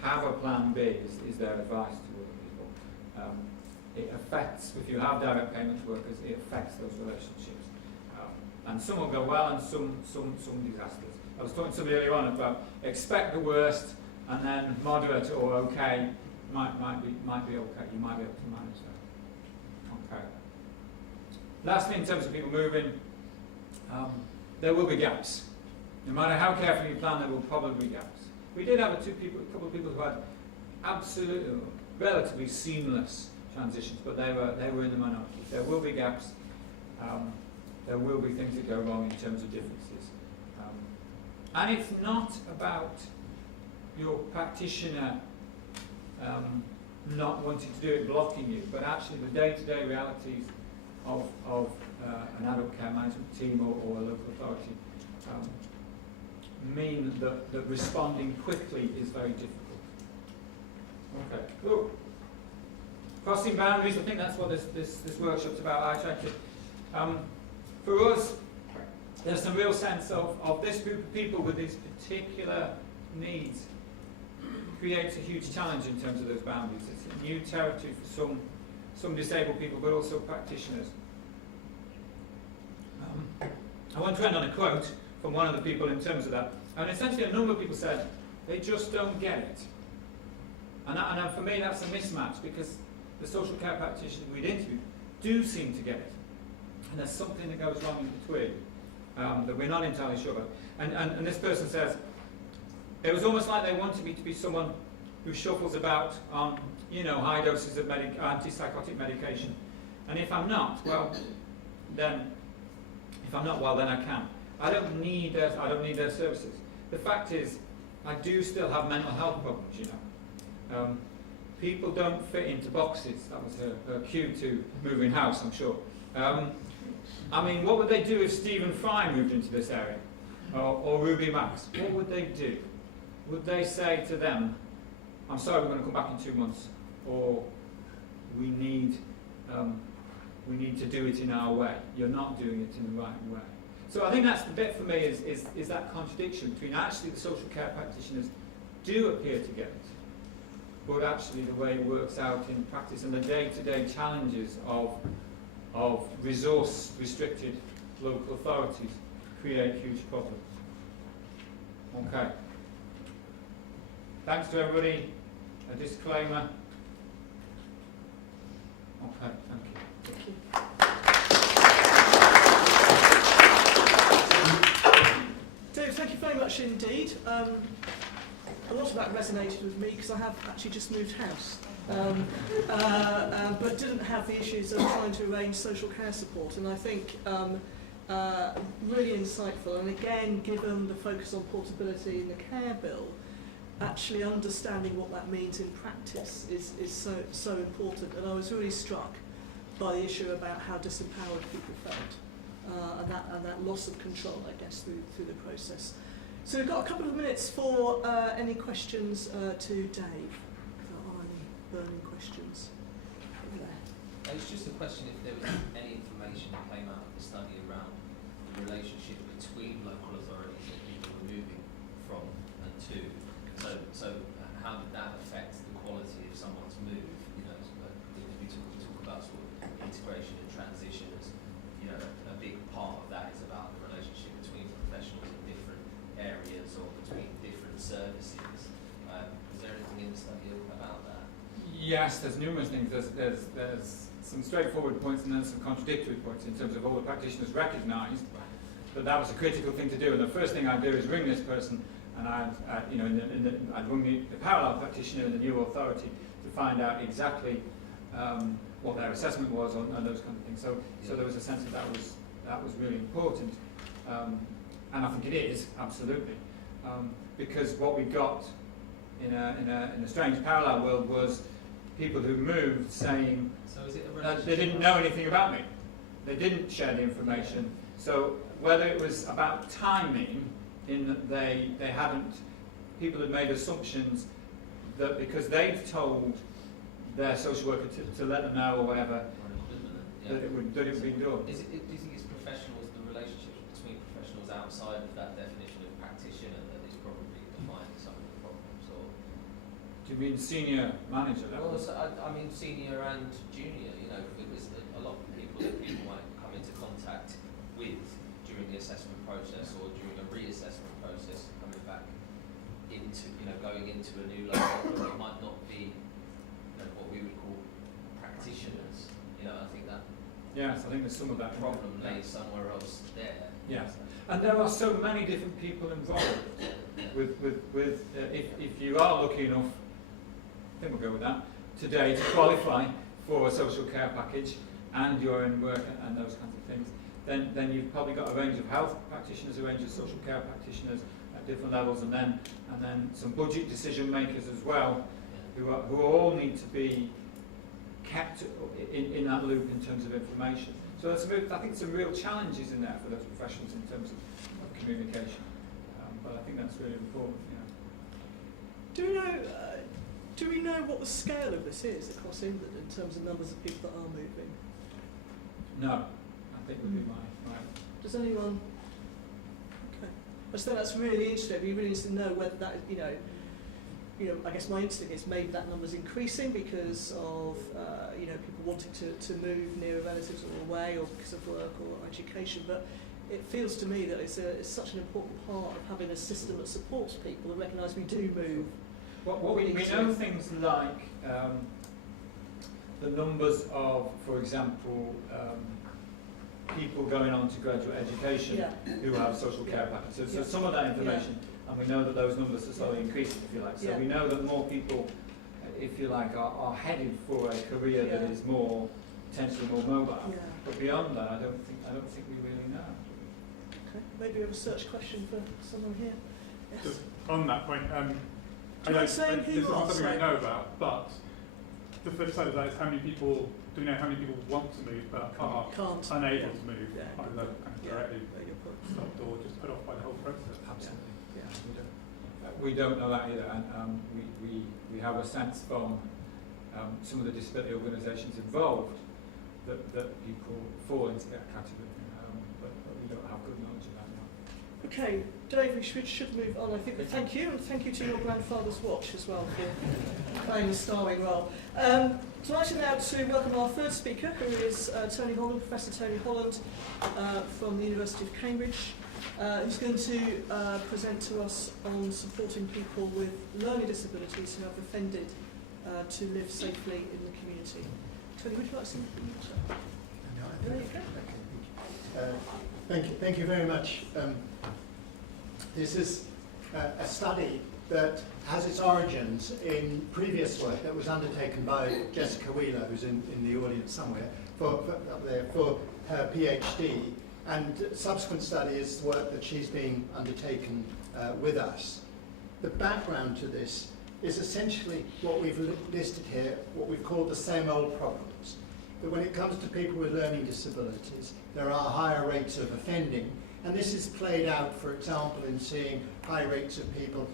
Have a plan B is their advice to other people. It affects, if you have direct payments workers, it affects those relationships. And some will go well and some disasters. I was talking to somebody earlier on about expect the worst and then moderate or okay might be okay. You might be able to manage that. Okay. Lastly, in terms of people moving, there will be gaps. No matter how carefully you plan, there will probably be gaps. We did have a couple of people who had absolutely, relatively seamless transitions, but they were in the minority. There will be gaps. There will be things that go wrong in terms of differences. And it's not about your practitioner not wanting to do it, blocking you, but actually the day-to-day realities of an adult care management team or a local authority mean that responding quickly is very difficult. Okay. Cool. Crossing boundaries, I think that's what this workshop's about. I tried to, for us, there's some real sense of this group of people with these particular needs creates a huge challenge in terms of those boundaries. It's a new territory for some disabled people, but also practitioners. I want to end on a quote from one of the people in terms of that. And essentially a number of people said, they just don't get it. And for me that's a mismatch, because the social care practitioners we'd interviewed do seem to get it. And there's something that goes wrong in between that we're not entirely sure about. And this person says, It was almost like they wanted me to be someone who shuffles about on, you know, high doses of antipsychotic medication. And if I'm not, well, then I can. I don't need their services. The fact is, I do still have mental health problems, you know. People don't fit into boxes. That was her cue to moving house, I'm sure. I mean, what would they do if Stephen Fry moved into this area? Or Ruby Max? What would they do? Would they say to them, I'm sorry, we're going to come back in 2 months, or we need to do it in our way. You're not doing it in the right way. So I think that's the bit for me is that contradiction between actually the social care practitioners do appear to get it, but actually the way it works out in practice and the day-to-day challenges of resource-restricted local authorities create huge problems. Okay. Thanks to everybody. A disclaimer. Okay, thank you. Thank you. Dave, thank you very much indeed. A lot of that resonated with me because I have actually just moved house, but didn't have the issues of trying to arrange social care support. And I think really insightful. And again, given the focus on portability in the care bill, actually understanding what that means in practice is so important. And I was really struck by the issue about how disempowered people felt, and that loss of control, I guess, through the process. So we've got a couple of minutes for any questions to Dave. If there are any burning questions over there. It's just a question if there was any information that came out of the study around the relationship between local authorities that people were moving from and to. So how did that affect the quality of someone's move? You know, we talk about sort of integration and transition as, you know, a big part of that is about the relationship between professionals in different areas or between different services. Is there anything in the study about that? Yes, there's numerous things. There's some straightforward points and then some contradictory points in terms of all the practitioners recognised that was a critical thing to do. And the first thing I'd do is ring this person, and I'd ring the parallel practitioner in the new authority to find out exactly what their assessment was and those kind of things. So there was a sense that was really important, and I think it is absolutely, because what we got in a strange parallel world was people who moved saying that they didn't know anything about me. They didn't share the information. So whether it was about timing, in that they hadn't, people had made assumptions that because they'd told their social worker to let them know or whatever, that it would be done. Do you think it's professionals, the relationship between professionals outside of that definition of practitioner that is probably defining some of the problems? Or Do you mean senior manager level? well, so I mean senior and junior, you know, because a lot of people that people might come into contact with during the assessment process or during a reassessment process, coming back into, you know, going into a new level, it might not be, you know, what we would call practitioners. You know, I think that Yes, I think there's some of that problem lays somewhere else there. Yes, and there are so many different people involved. If you are lucky enough, I think we'll go with that today, to qualify for a social care package, and you're in work and those kinds of things, then you've probably got a range of health practitioners, a range of social care practitioners at different levels, and then some budget decision makers as well, who all need to be kept in that loop in terms of information. So I think some real challenges in there for those professionals in terms of communication. But I think that's really important. Do we know what the scale of this is across England in terms of numbers of people that are moving? No, I think would be my. Does anyone? Okay. I just think that's really interesting. It'd be really interesting to know whether that, I guess my instinct is maybe that number's increasing because of, people wanting to move near relatives or away, or because of work or education. But it feels to me that it's such an important part of having a system that supports people and recognise we do move. We know things like the numbers of, for example, people going on to graduate education who have social care packages. So some of that information and we know that those numbers are slowly increasing, if you like. So Yeah. we know that more people, if you like, are headed for a career that Yeah. is more potentially more mobile. Yeah. But beyond that, I don't think we really know. Okay. Maybe a research question for someone here. Yes. Just on that point, Do you mind saying who this you is are? not something I Sorry. know about, but the flip side of that is how many people, do we know how many people want to move but are Can't. unable to move, Yeah. either kind of Yeah. directly Very good point. stopped or just put off by the whole process? Absolutely. Yeah. We don't know that either, and we have a sense from some of the disability organisations involved that people fall into that category, but we don't have good knowledge of that now. Okay, Dave, we should move on. I think we thank you, and thank you to your grandfather's watch as well for playing a starring role. Delighted now to welcome our third speaker, who is Tony Holland, Professor Tony Holland from the University of Cambridge, who's going to present to us on supporting people with learning disabilities who have offended to live safely in the community. Tony, would you like some? There you go. Thank you very much. This is a study that has its origins in previous work that was undertaken by Jessica Wheeler, who's in the audience somewhere, for her PhD, and subsequent study is work that she's being undertaken with us. The background to this is essentially what we've listed here, what we've called the same old problems. That when it comes to people with learning disabilities, there are higher rates of offending, and this is played out, for example, in seeing high rates of people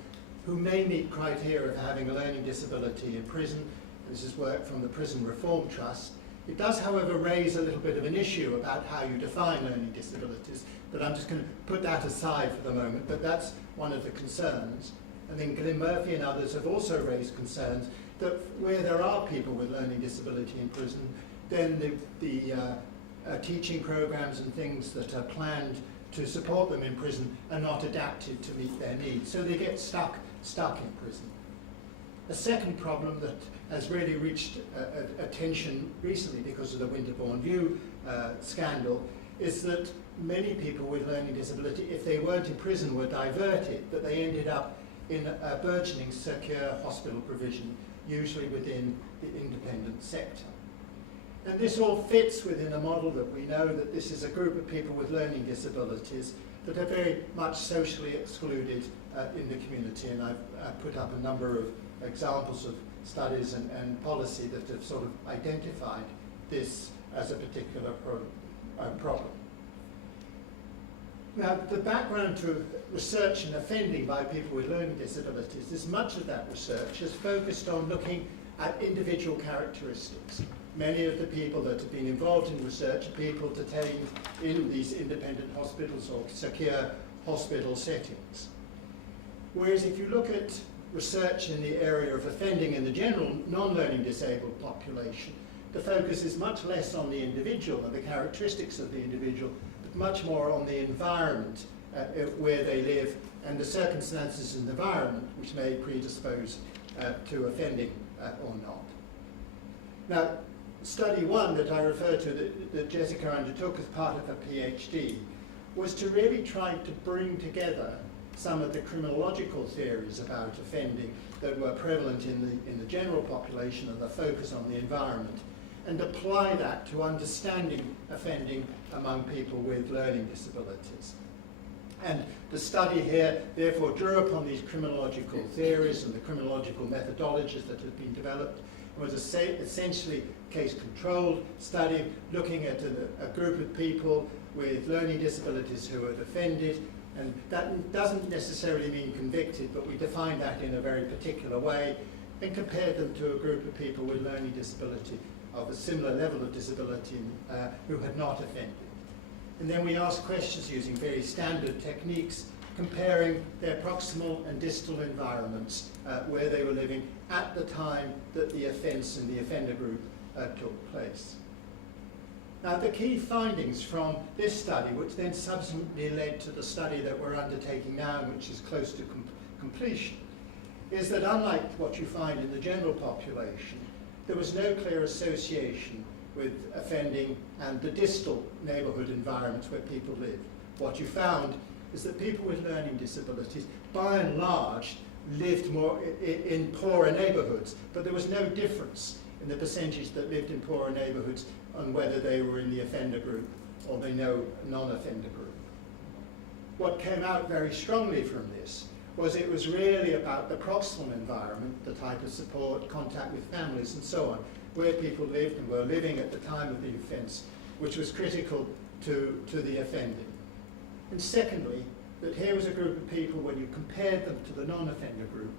who may meet criteria of having a learning disability in prison. This is work from the Prison Reform Trust. It does, however, raise a little bit of an issue about how you define learning disabilities, but I'm just going to put that aside for the moment, but that's one of the concerns. And then Glyn Murphy and others have also raised concerns that where there are people with learning disability in prison, then the teaching programs and things that are planned to support them in prison are not adapted to meet their needs. So they get stuck in prison. A second problem that has really reached attention recently because of the Winterbourne View scandal is that many people with learning disability, if they weren't in prison, were diverted, but they ended up in a burgeoning secure hospital provision, usually within the independent sector. And this all fits within a model that we know that this is a group of people with learning disabilities that are very much socially excluded in the community. And I've put up a number of examples of studies and policy that have sort of identified this as a particular problem. Now, the background to research and offending by people with learning disabilities is much of that research is focused on looking at individual characteristics. Many of the people that have been involved in research are people detained in these independent hospitals or secure hospital settings. Whereas if you look at research in the area of offending in the general non-learning disabled population, the focus is much less on the individual and the characteristics of the individual, but much more on the environment where they live and the circumstances and environment which may predispose to offending or not. Now, study one that I referred to that Jessica undertook as part of her PhD was to really try to bring together some of the criminological theories about offending that were prevalent in the general population and the focus on the environment, and apply that to understanding offending among people with learning disabilities. And the study here therefore drew upon these criminological theories and the criminological methodologies that had been developed, and was essentially case-controlled study looking at a group of people with learning disabilities who had offended. And that doesn't necessarily mean convicted, but we define that in a very particular way and compared them to a group of people with learning disability of a similar level of disability who had not offended. And then we asked questions using very standard techniques, comparing their proximal and distal environments where they were living at the time that the offence in the offender group took place. Now, the key findings from this study, which then subsequently led to the study that we're undertaking now, which is close to completion, is that unlike what you find in the general population, there was no clear association with offending and the distal neighbourhood environments where people lived. What you found is that people with learning disabilities, by and large, lived more in poorer neighbourhoods, but there was no difference in the percentage that lived in poorer neighbourhoods on whether they were in the offender group or the non-offender group. What came out very strongly from this was it was really about the proximal environment, the type of support, contact with families and so on, where people lived and were living at the time of the offence, which was critical to the offending. And secondly, that here was a group of people, when you compared them to the non-offender group,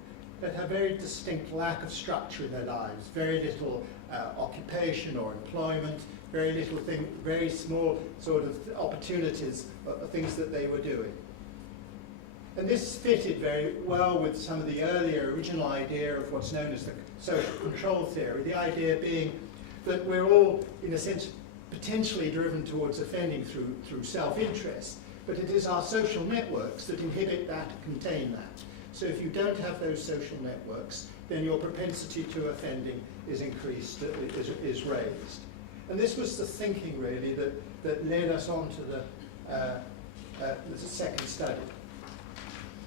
that have very distinct lack of structure in their lives, very little occupation or employment, very small sort of opportunities, things that they were doing. And this fitted very well with some of the earlier original idea of what's known as the social control theory, the idea being that we're all, in a sense, potentially driven towards offending through self-interest, but it is our social networks that inhibit that, contain that. So if you don't have those social networks, then your propensity to offending is increased, is raised. And this was the thinking, really, that led us on to the second study.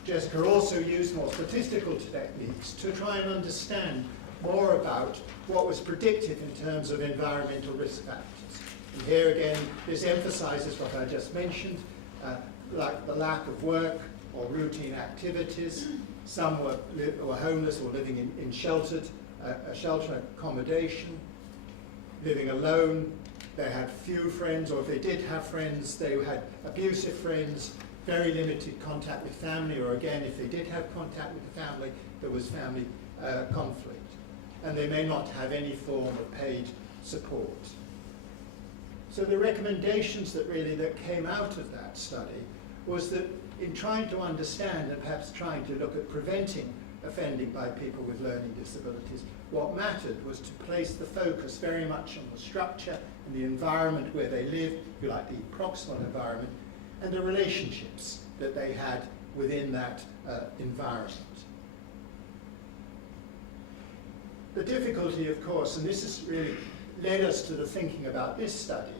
Jessica also used more statistical techniques to try and understand more about what was predictive in terms of environmental risk factors. And here again, this emphasizes what I just mentioned, like the lack of work or routine activities. Some were homeless or living in shelter accommodation, living alone. They had few friends, or if they did have friends, they had abusive friends, very limited contact with family, or again, if they did have contact with the family, there was family conflict. And they may not have any form of paid support. So the recommendations that came out of that study was that in trying to understand and perhaps trying to look at preventing offending by people with learning disabilities, what mattered was to place the focus very much on the structure and the environment where they live, if you like, the proximal environment, and the relationships that they had within that environment. The difficulty, of course, and this has really led us to the thinking about this study,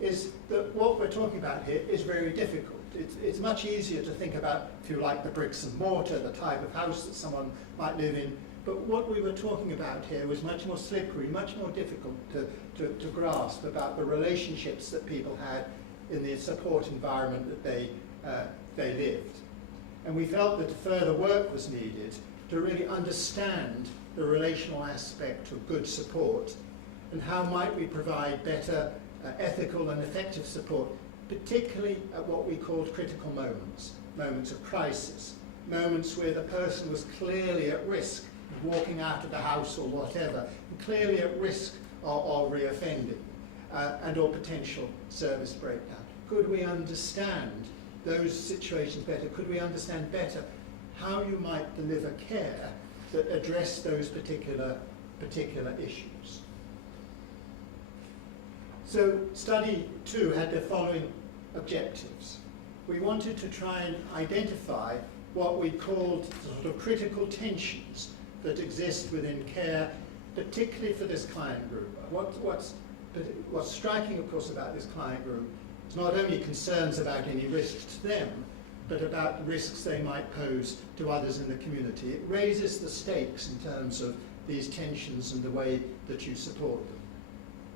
is that what we're talking about here is very difficult. It's much easier to think about, if you like, the bricks and mortar, the type of house that someone might live in, but what we were talking about here was much more slippery, much more difficult to grasp, about the relationships that people had in the support environment that they lived. And we felt that further work was needed to really understand the relational aspect of good support and how might we provide better ethical and effective support, particularly at what we called critical moments, moments of crisis, moments where the person was clearly at risk of walking out of the house or whatever, and clearly at risk of reoffending and or potential service breakdown. Could we understand those situations better? Could we understand better how you might deliver care that address those particular issues? So study 2 had the following objectives. We wanted to try and identify what we called sort of critical tensions that exist within care, particularly for this client group. What's striking, of course, about this client group is not only concerns about any risks to them, but about risks they might pose to others in the community. It raises the stakes in terms of these tensions and the way that you support them.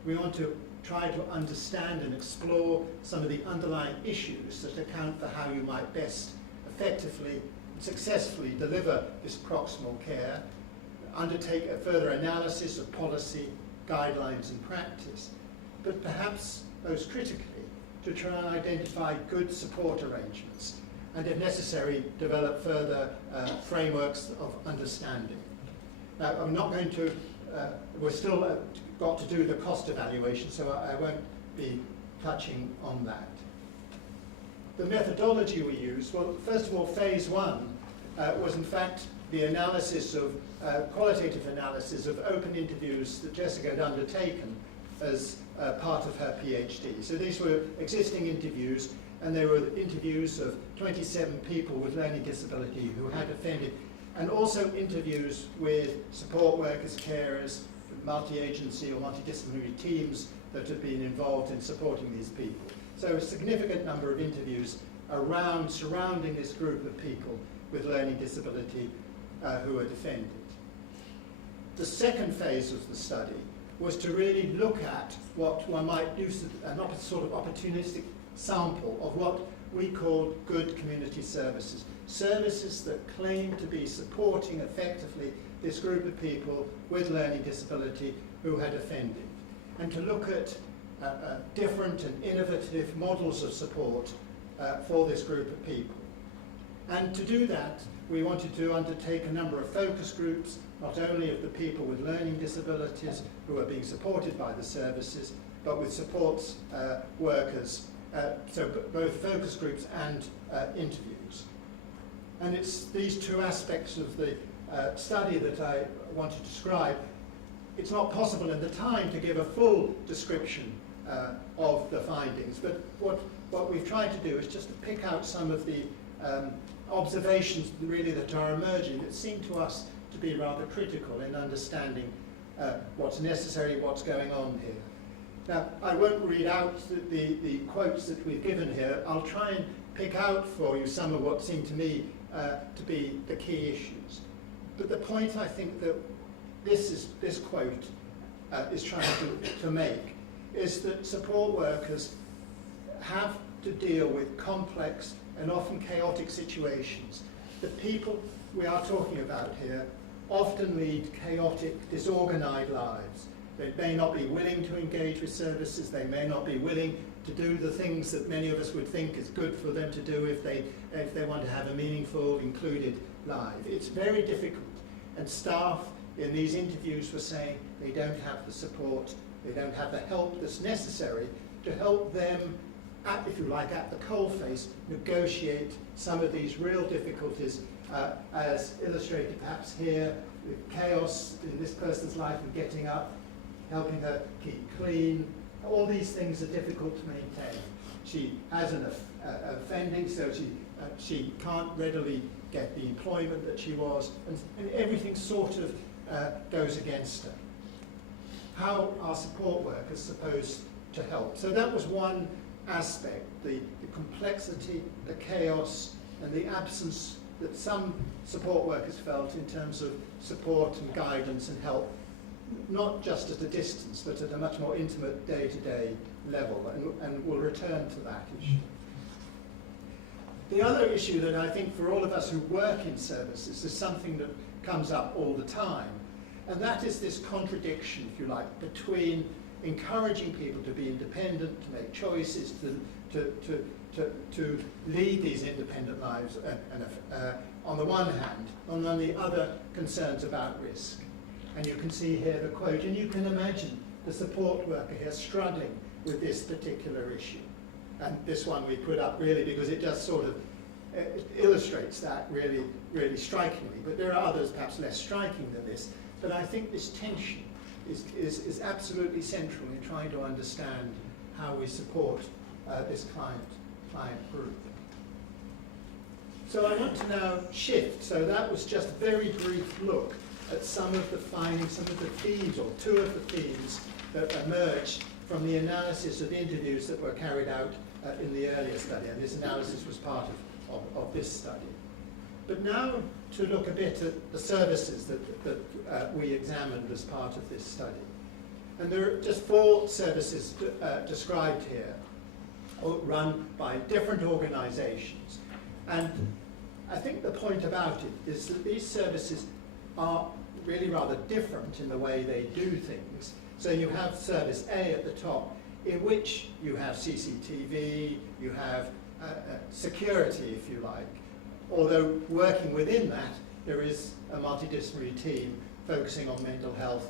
We want to try to understand and explore some of the underlying issues that account for how you might best effectively and successfully deliver this proximal care, undertake a further analysis of policy, guidelines and practice, but perhaps most critically, to try and identify good support arrangements and, if necessary, develop further frameworks of understanding. Now, I'm not going to, we're still got to do the cost evaluation, so I won't be touching on that. The methodology we used, well, first of all, phase 1 was in fact the analysis of, qualitative analysis of open interviews that Jessica had undertaken as part of her PhD. So these were existing interviews, and they were interviews of 27 people with learning disability who had offended, and also interviews with support workers, carers, multi-agency or multidisciplinary teams that have been involved in supporting these people. So a significant number of interviews surrounding this group of people with learning disability who are defended. The second phase of the study was to really look at what one might use an sort of opportunistic sample of what we called good community services. Services that claim to be supporting effectively this group of people with learning disability who had offended. And to look at different and innovative models of support for this group of people. And to do that, we wanted to undertake a number of focus groups, not only of the people with learning disabilities who are being supported by the services, but with supports workers, so both focus groups and interviews. And it's these two aspects of the study that I want to describe. It's not possible in the time to give a full description of the findings, but what we've tried to do is just to pick out some of the observations really that are emerging that seem to us to be rather critical in understanding what's necessary, what's going on here. Now, I won't read out the quotes that we've given here. I'll try and pick out for you some of what seem to me to be the key issues. But the point I think that this quote is trying to make is that support workers have to deal with complex and often chaotic situations. The people we are talking about here often lead chaotic, disorganized lives. They may not be willing to engage with services, they may not be willing to do the things that many of us would think is good for them to do if they want to have a meaningful, included life. It's very difficult, and staff in these interviews were saying they don't have the support, they don't have the help that's necessary to help them, if you like, at the coalface, negotiate some of these real difficulties, as illustrated perhaps here, with chaos in this person's life and getting up, helping her keep clean. All these things are difficult to maintain. She has an offending, so she can't readily get the employment that she was, and everything sort of goes against her. How are support workers supposed to help? So that was one aspect, the complexity, the chaos, and the absence that some support workers felt in terms of support and guidance and help, not just at a distance, but at a much more intimate day-to-day level, and we'll return to that issue. The other issue that I think for all of us who work in services is something that comes up all the time, and that is this contradiction, if you like, between encouraging people to be independent, to make choices, to lead these independent lives, on the one hand, and on the other, concerns about risk. And you can see here the quote, and you can imagine the support worker here struggling with this particular issue. And this one we put up really because it just sort of illustrates that really, really strikingly. But there are others perhaps less striking than this. But I think this tension is absolutely central in trying to understand how we support this client group. So I want to now shift. So that was just a very brief look at some of the findings, some of the themes, or two of the themes that emerged from the analysis of interviews that were carried out in the earlier study, and this analysis was part of this study. But now to look a bit at the services that we examined as part of this study. And there are just 4 services described here, run by different organisations. And I think the point about it is that these services are really rather different in the way they do things. So you have Service A at the top, in which you have CCTV, you have security, if you like, although working within that, there is a multidisciplinary team focusing on mental health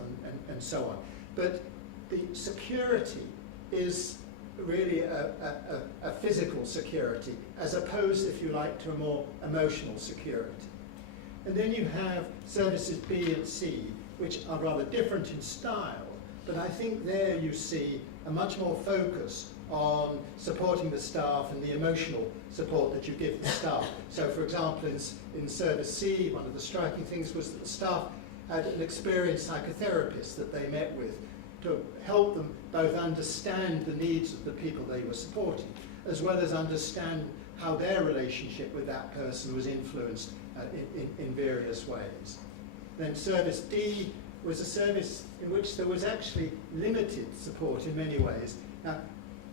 and so on. But the security is really a physical security, as opposed, if you like, to a more emotional security. And then you have services B and C, which are rather different in style, but I think there you see a much more focus on supporting the staff and the emotional support that you give the staff. So for example, in Service C, one of the striking things was that the staff had an experienced psychotherapist that they met with to help them both understand the needs of the people they were supporting, as well as understand how their relationship with that person was influenced in various ways. Then Service D was a service in which there was actually limited support in many ways. Now,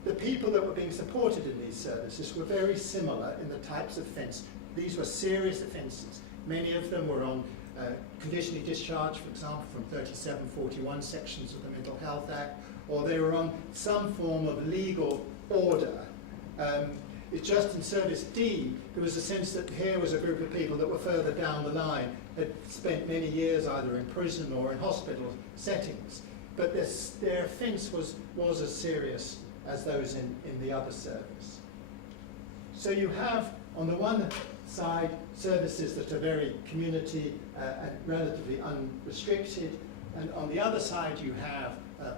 the people that were being supported in these services were very similar in the types of offence. These were serious offences. Many of them were on conditionally discharged, for example, from 3741 sections of the Mental Health Act, or they were on some form of legal order. It's just in Service D, there was a sense that here was a group of people that were further down the line, had spent many years either in prison or in hospital settings, but their offence was as serious as those in the other service. So you have, on the one side, services that are very community and relatively unrestricted, and on the other side you have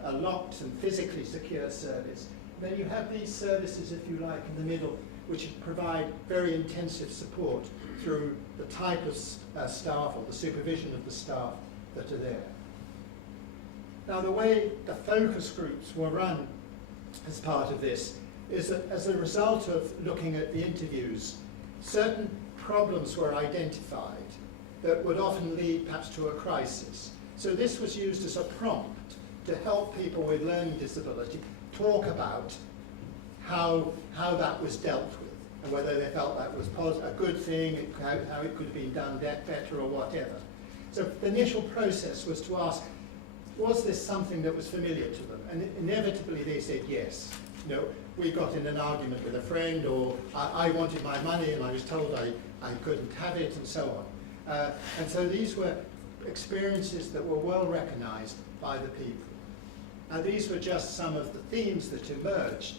a locked and physically secure service. Then you have these services, if you like, in the middle, which provide very intensive support through the type of staff or the supervision of the staff that are there. Now, the way the focus groups were run as part of this is that as a result of looking at the interviews, certain problems were identified that would often lead perhaps to a crisis. So this was used as a prompt to help people with learning disability talk about how that was dealt with, and whether they felt that was a good thing, how it could have been done better or whatever. So the initial process was to ask, was this something that was familiar to them? And inevitably they said yes. You know, we got in an argument with a friend, or I wanted my money and I was told I couldn't have it, and so on. And so these were experiences that were well recognised by the people. Now, these were just some of the themes that emerged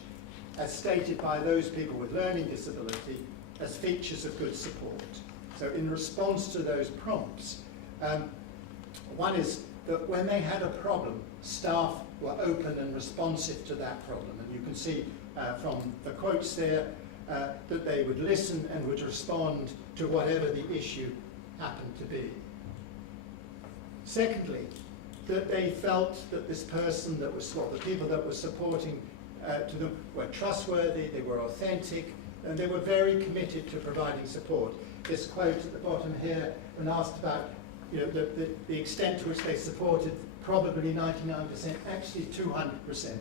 as stated by those people with learning disability as features of good support. So in response to those prompts, one is that when they had a problem, staff were open and responsive to that problem. And you can see from the quotes there that they would listen and would respond to whatever the issue happened to be. Secondly, that they felt that this person that was, well, the people that were supporting to them were trustworthy, they were authentic, and they were very committed to providing support. This quote at the bottom here, when asked about the extent to which they supported, probably 99%, actually 200%.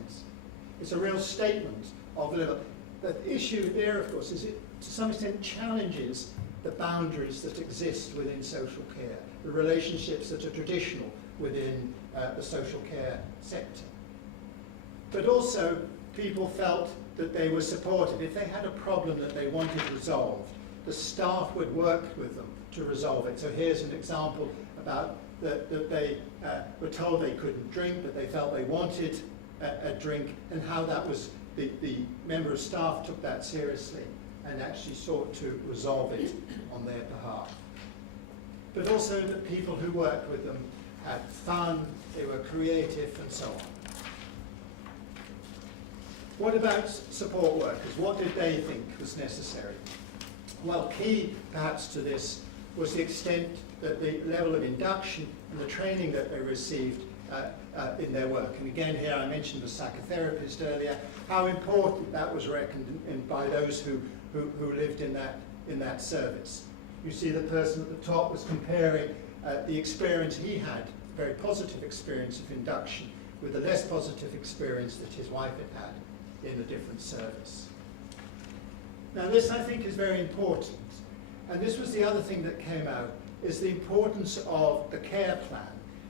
It's a real statement of the level. The issue there, of course, is it to some extent challenges the boundaries that exist within social care, the relationships that are traditional within the social care sector. But also, people felt that they were supported. If they had a problem that they wanted resolved, the staff would work with them to resolve it. So here's an example about that they were told they couldn't drink, but they felt they wanted a drink, and how that was, the member of staff took that seriously and actually sought to resolve it on their behalf. But also that people who worked with them had fun, they were creative, and so on. What about support workers? What did they think was necessary? Well, key perhaps to this was the extent that the level of induction and the training that they received in their work. And again, here I mentioned the psychotherapist earlier, how important that was reckoned by those who lived in that service. You see the person at the top was comparing the experience he had, very positive experience of induction, with the less positive experience that his wife had had in a different service. Now this, I think, is very important. And this was the other thing that came out, is the importance of the care plan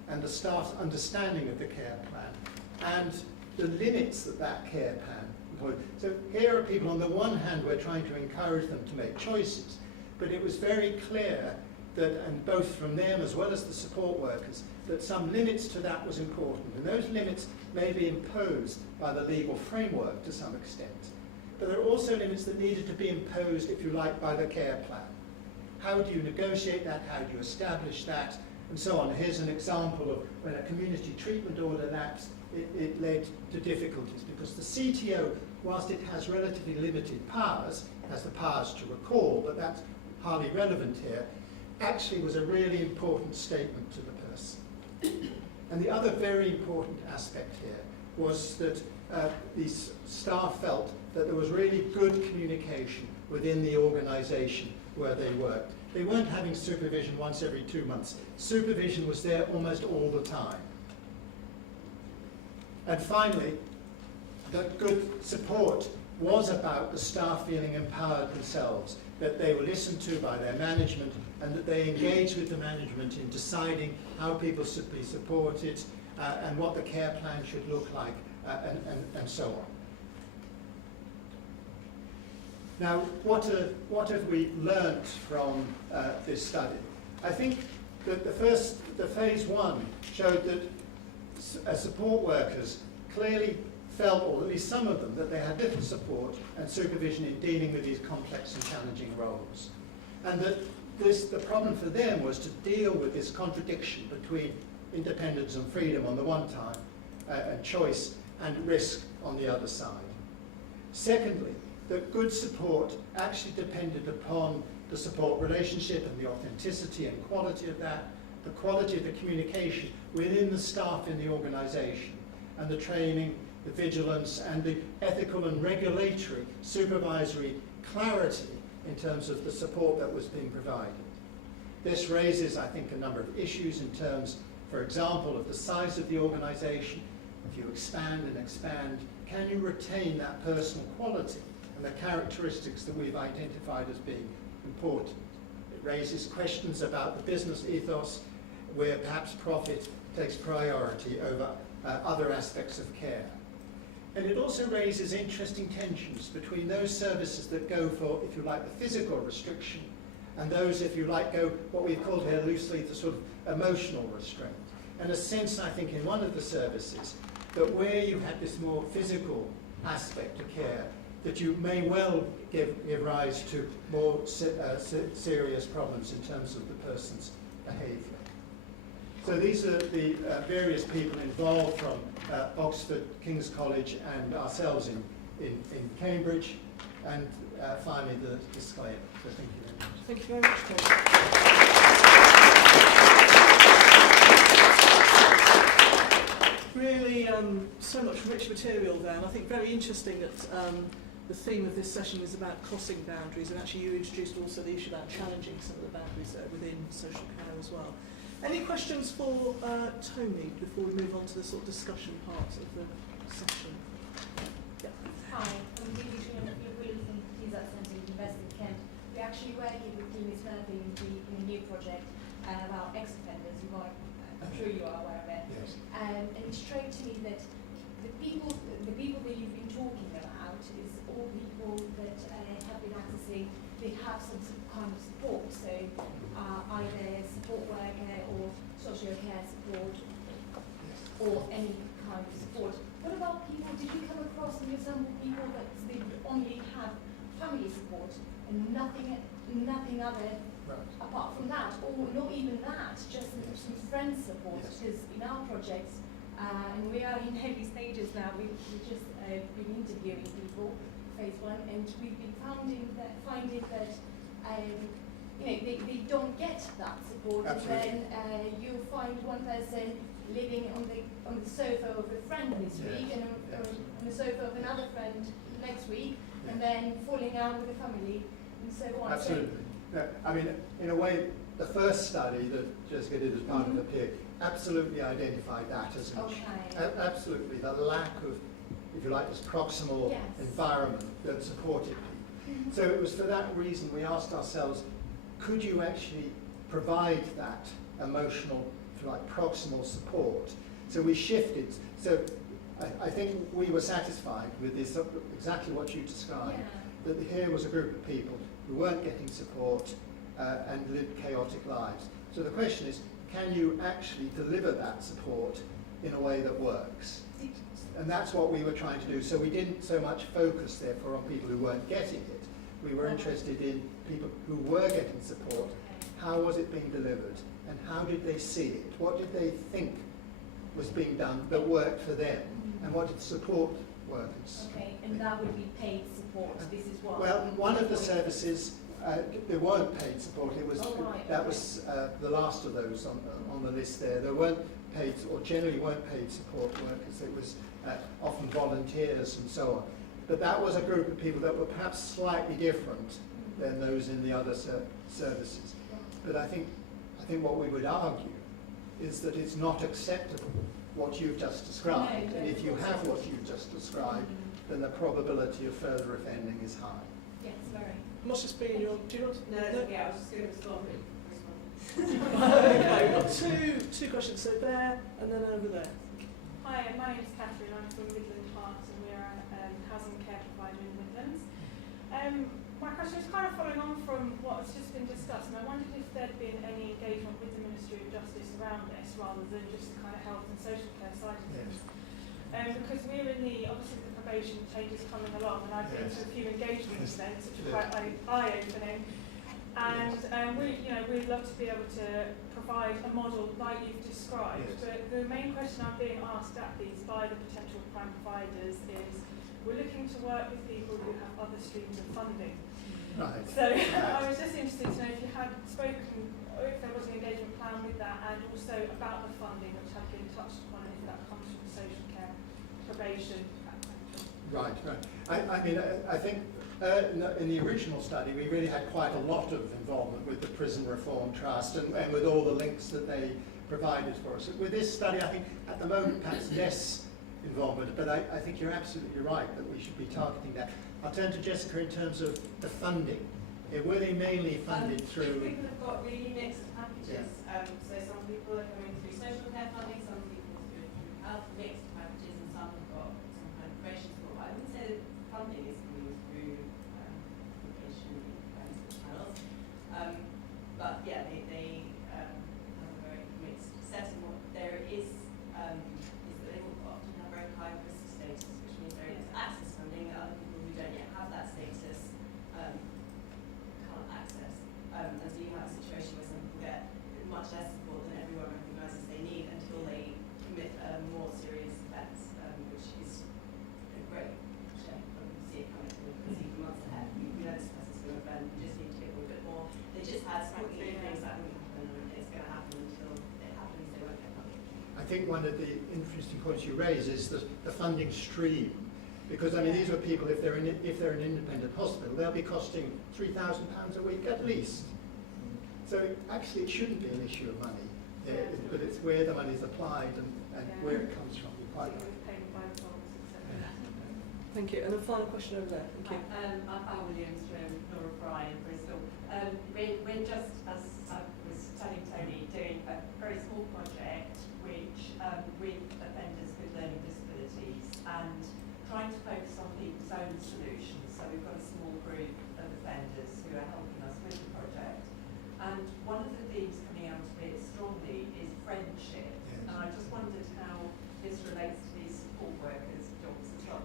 and the staff's understanding of the care plan and the limits that that care plan employed. So here are people, on the one hand, we're trying to encourage them to make choices, but it was very clear that, and both from them as well as the support workers, that some limits to that was important. And those limits may be imposed by the legal framework to some extent. But there are also limits that needed to be imposed, if you like, by the care plan. How do you negotiate that? How do you establish that? And so on. Here's an example of when a community treatment order lapsed, it led to difficulties because the CTO, whilst it has relatively limited powers, has the powers to recall, but that's hardly relevant here, actually was a really important statement to the person. And the other very important aspect here was that these staff felt that there was really good communication within the organisation where they worked. They weren't having supervision once every 2 months. Supervision was there almost all the time. And finally, that good support was about the staff feeling empowered themselves, that they were listened to by their management and that they engaged with the management in deciding how people should be supported and what the care plan should look like and so on. Now, what have we learnt from this study? I think that the phase 1 showed that support workers clearly felt, or at least some of them, that they had little support and supervision in dealing with these complex and challenging roles. And that the problem for them was to deal with this contradiction between independence and freedom on the one side, and choice and risk on the other side. Secondly, that good support actually depended upon the support relationship and the authenticity and quality of that, the quality of the communication within the staff in the organisation, and the training, the vigilance, and the ethical and regulatory supervisory clarity in terms of the support that was being provided. This raises, I think, a number of issues in terms, for example, of the size of the organisation. If you expand and expand, can you retain that personal quality and the characteristics that we've identified as being important? It raises questions about the business ethos, where perhaps profit takes priority over other aspects of care. And it also raises interesting tensions between those services that go for, if you like, the physical restriction, and those, if you like, go what we've called here loosely the sort of emotional restraint. And a sense, I think, in one of the services, that where you had this more physical aspect of care, that you may well give rise to more serious problems in terms of the person's behaviour. So these are the various people involved from Oxford, King's College, and ourselves in Cambridge. And finally, the disclaimer. So thank you very much. Thank you very much, Paul. Really, so much rich material there, and I think very interesting that the theme of this session is about crossing boundaries, and actually you introduced also the issue about challenging some of the boundaries within social care as well. Any questions for Tony before we move on to the sort of discussion part of the session? Yeah. Hi, I'm Lily from Discussant in University of Kent. We're actually working with Team Therapy in a new project about ex-offenders. I'm sure you are aware of it. Yes. And it struck to me that the people that you've been talking about is all people that have been accessing, they have some kind of support, so either support worker or social care support or any kind of support. What about people, did you come across, for example, people that they only have family support and nothing other apart from that, or not even that, just some friend support? Yes. Because in our projects, and we are in heavy stages now, we've just been interviewing people, phase 1, and we've been finding that they don't get that support. Absolutely. And then you find one person living on the sofa of a friend this Yes. week, and Yes. on the sofa of another friend next week, and then falling out with the family, and so on. Absolutely. No, I mean, in a way, the first study that Jessica did as part of the peer absolutely identified that as an issue. Okay. Absolutely, the lack of, if you like, this proximal Yes. environment that supported people. So it was for that reason we asked ourselves, could you actually provide that emotional, if you like, proximal support? So we shifted. So I think we were satisfied with this, exactly what you described, Yeah. that here was a group of people who weren't getting support and lived chaotic lives. So the question is, can you actually deliver that support in a way that works? And that's what we were trying to do. So we didn't so much focus, therefore, on people who weren't getting it. We were interested in people who were getting support. How was it being delivered? And how did they see it? What did they think was being done that worked for them? And what did support workers? Okay, and that would be paid support. This is what. Well, one of the services, there weren't paid support. It was that okay. was the last of those on the list there. There weren't paid, or generally weren't paid support workers. It was often volunteers and so on. But that was a group of people that were perhaps slightly different than those in the other services. But I think what we would argue is that it's not acceptable what you've just described. And if you have what you've just described, then the probability of further offending is high. Yes, very. Must just be in your... Do you want to... No, it's okay, I was just going to respond. Okay, we've got two questions. So there, and then over there. Hi, my name is Catherine. I'm from Midland Heart, and we're a housing care provider in the Midlands. My question is kind of following on from what has just been discussed, and I wondered if there'd been any engagement with the Ministry of Justice around this, rather than just the kind of health and social care side of things. Because we're in obviously the probation changes coming along, and I've been to a few engagement events, which are quite eye-opening. And we'd love to be able to provide a model like you've described. But the main question I'm being asked at these by the potential prime providers is, we're looking to work with people who have other streams of funding. Right. So I was just interested to know if you had spoken, or if there was an engagement plan with that, and also about the funding which had been touched upon, and if that comes from social care, probation. Right. I mean, I think in the original study we really had quite a lot of involvement with the Prison Reform Trust and with all the links that they provided for us. With this study, I think at the moment perhaps less involvement, but I think you're absolutely right that we should be targeting that. I'll turn to Jessica in terms of the funding. Were they mainly funded through... People have got really mixed packages. So some people are coming through social care funding, some people are through health mixed packages, and some have got some kind of probation support. I wouldn't say that funding is coming through application channels. But yeah, they have a very mixed setting. What there is that they often have very high risk status, which means there is access funding that other people who don't yet have that status can't access. And so you have a situation where some people get much less support than everyone recognises they need until they commit a more serious offence, which is a great shame when we see it coming through the months ahead. We know this person's going to offend, we just need to give them a bit more. They just had some things that wouldn't happen, and it's going to happen until it happens, they won't get money. I think one of the interesting points you raise is the funding stream. Because I mean, these are people, if they're an independent hospital, they'll be costing £3,000 a week at least. So actually, it shouldn't be an issue of money, but it's where the money is applied and where it comes from. Quite right. Thank you. And a final question over there. Thank you. I'm Al Williams from Laura Fry in Bristol. We're just, as I was telling Tony, doing a very small project which with offenders with learning disabilities and trying to focus on people's own solutions. So we've got a small group of offenders who are helping us with the project. And one of the themes coming out of it strongly is friendship. Yes. And I just wondered how this relates to these support workers' jobs as well.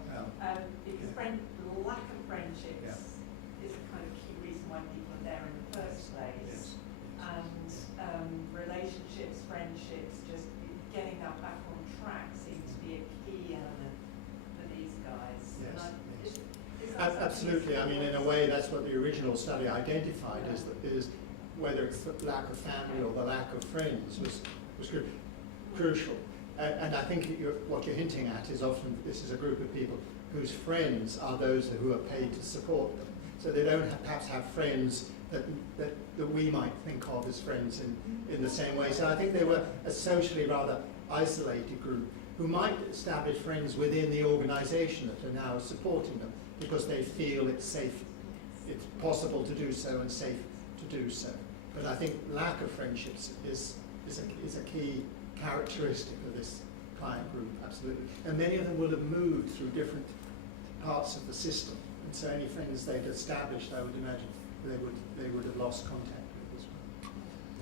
Because the lack of friendships is a kind of key reason why people are there in the first place. And relationships, friendships, just getting that back on track seems to be a key element for these guys. Absolutely. I mean, in a way, that's what the original study identified is whether it's the lack of family or the lack of friends was crucial. And I think what you're hinting at is often this is a group of people whose friends are those who are paid to support them. So they don't perhaps have friends that we might think of as friends in the same way. So I think they were a socially rather isolated group who might establish friends within the organisation that are now supporting them because they feel it's safe, it's possible to do so and safe to do so. But I think lack of friendships is a key characteristic of this client group, absolutely. And many of them will have moved through different parts of the system. And so any friends they'd established, I would imagine, they would have lost contact with as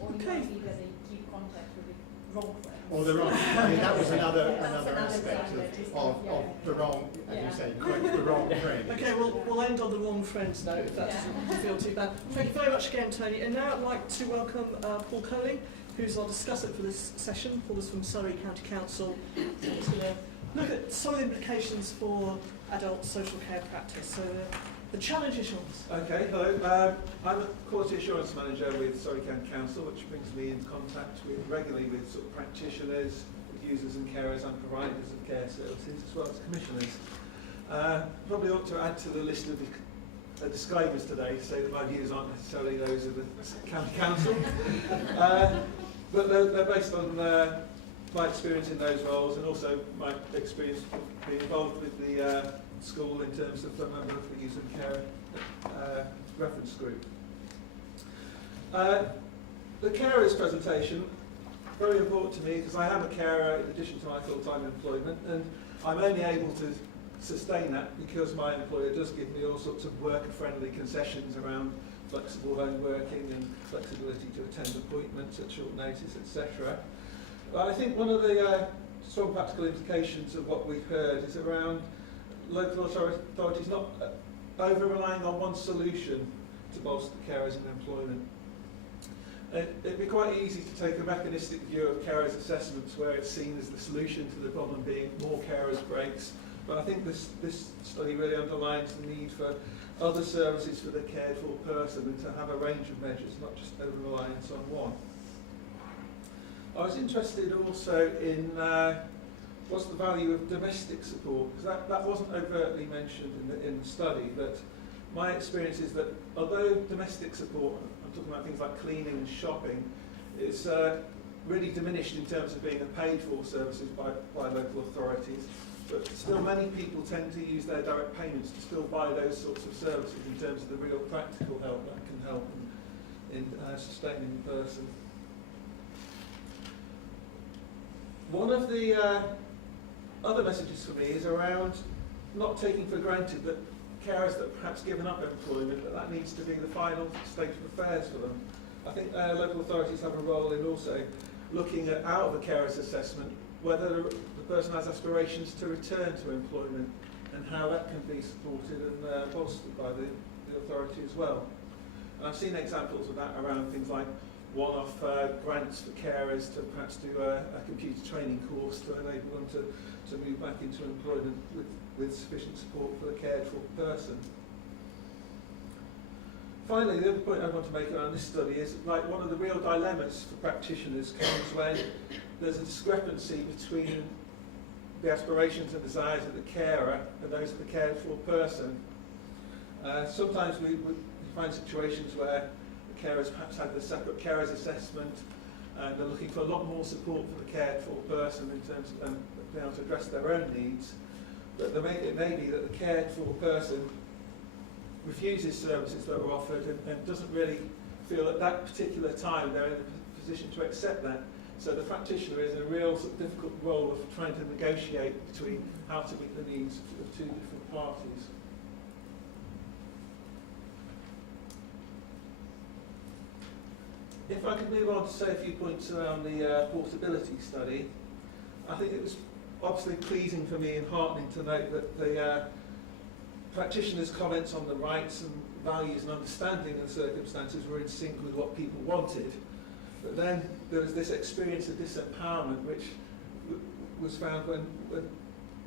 well. Or maybe that they keep contact with the wrong friends. Or the wrong, I mean, that was another aspect of the wrong, as you say, quite the wrong friend. Okay, we'll end on the wrong friends now, if that doesn't feel too bad. Thank you very much again, Tony. And now I'd like to welcome Paul Coley, who's our discussant for this session. Paul is from Surrey County Council. He's going to look at some of the implications for adult social care practice. So the challenge is yours. Okay, hello. I'm a quality assurance manager with Surrey County Council, which brings me in contact regularly with sort of practitioners, with users and carers and providers of care services, as well as commissioners. Probably ought to add to the list of disclaimers today, so that my views aren't necessarily those of the County Council. But they're based on my experience in those roles, and also my experience being involved with the school in terms of a member of the Youth and Care reference group. The carers presentation, very important to me because I am a carer in addition to my full-time employment, and I'm only able to sustain that because my employer does give me all sorts of worker-friendly concessions around flexible home working and flexibility to attend appointments at short notice, etc. But I think one of the strong practical implications of what we've heard is around local authorities not over-relying on one solution to bolster carers in employment. It'd be quite easy to take a mechanistic view of carers assessments where it's seen as the solution to the problem being more carers breaks, but I think this study really underlines the need for other services for the cared for person and to have a range of measures, not just over-reliance on one. I was interested also in what's the value of domestic support, because that wasn't overtly mentioned in the study, but my experience is that although domestic support, I'm talking about things like cleaning and shopping, is really diminished in terms of being a paid for services by local authorities, but still many people tend to use their direct payments to still buy those sorts of services in terms of the real practical help that can help in sustaining the person. One of the other messages for me is around not taking for granted that carers that have perhaps given up employment, that needs to be the final state of affairs for them. I think local authorities have a role in also looking at, out of the carers assessment, whether the person has aspirations to return to employment and how that can be supported and bolstered by the authority as well. And I've seen examples of that around things like one-off grants for carers to perhaps do a computer training course to enable them to move back into employment with sufficient support for the cared for person. Finally, the other point I want to make around this study is like one of the real dilemmas for practitioners comes when there's a discrepancy between the aspirations and desires of the carer and those of the cared for person. Sometimes we find situations where the carers perhaps had the separate carers assessment and they're looking for a lot more support for the cared for person in terms of being able to address their own needs. But it may be that the cared for person refuses services that are offered and doesn't really feel at that particular time they're in a position to accept that. So the practitioner is in a real sort of difficult role of trying to negotiate between how to meet the needs of two different parties. If I could move on to say a few points around the portability study, I think it was obviously pleasing for me and heartening to note that the practitioners' comments on the rights and values and understanding of the circumstances were in sync with what people wanted. But then there was this experience of disempowerment which was found when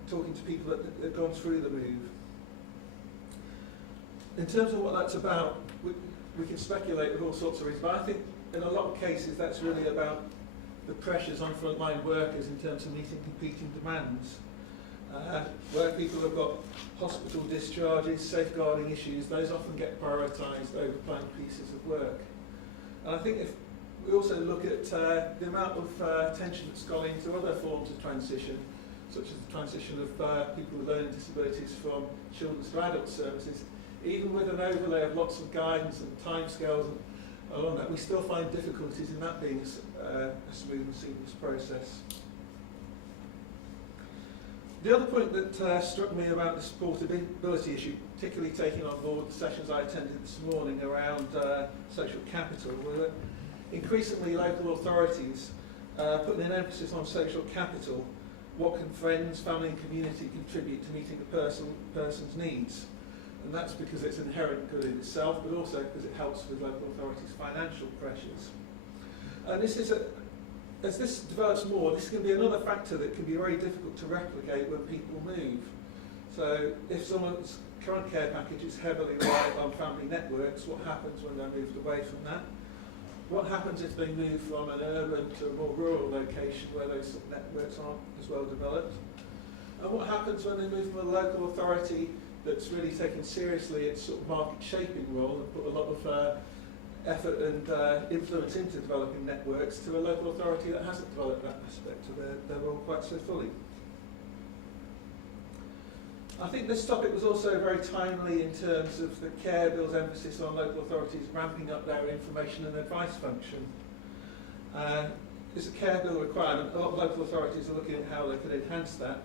talking to people that had gone through the move. In terms of what that's about, we can speculate with all sorts of reasons, but I think in a lot of cases that's really about the pressures on frontline workers in terms of meeting competing demands. Where people have got hospital discharges, safeguarding issues, those often get prioritised over planned pieces of work. And I think if we also look at the amount of attention that's gone into other forms of transition, such as the transition of people with learning disabilities from children's to adult services, even with an overlay of lots of guidance and timescales along that, we still find difficulties in that being a smooth and seamless process. The other point that struck me about the supportability issue, particularly taking on board the sessions I attended this morning around social capital, were that increasingly local authorities putting an emphasis on social capital. What can friends, family and community contribute to meeting a person's needs? And that's because it's inherent good in itself, but also because it helps with local authorities' financial pressures. And this is as this develops more, this can be another factor that can be very difficult to replicate when people move. So if someone's current care package is heavily reliant on family networks, what happens when they're moved away from that? What happens if they move from an urban to a more rural location where those networks aren't as well developed? And what happens happens when they move from a local authority that's really taking seriously its sort of market shaping role and put a lot of effort and influence into developing networks to a local authority that hasn't developed that aspect of their role quite so fully. I think this topic was also very timely in terms of the Care Bill's emphasis on local authorities ramping up their information and advice function. It's a Care Bill requirement. A lot of local authorities are looking at how they could enhance that.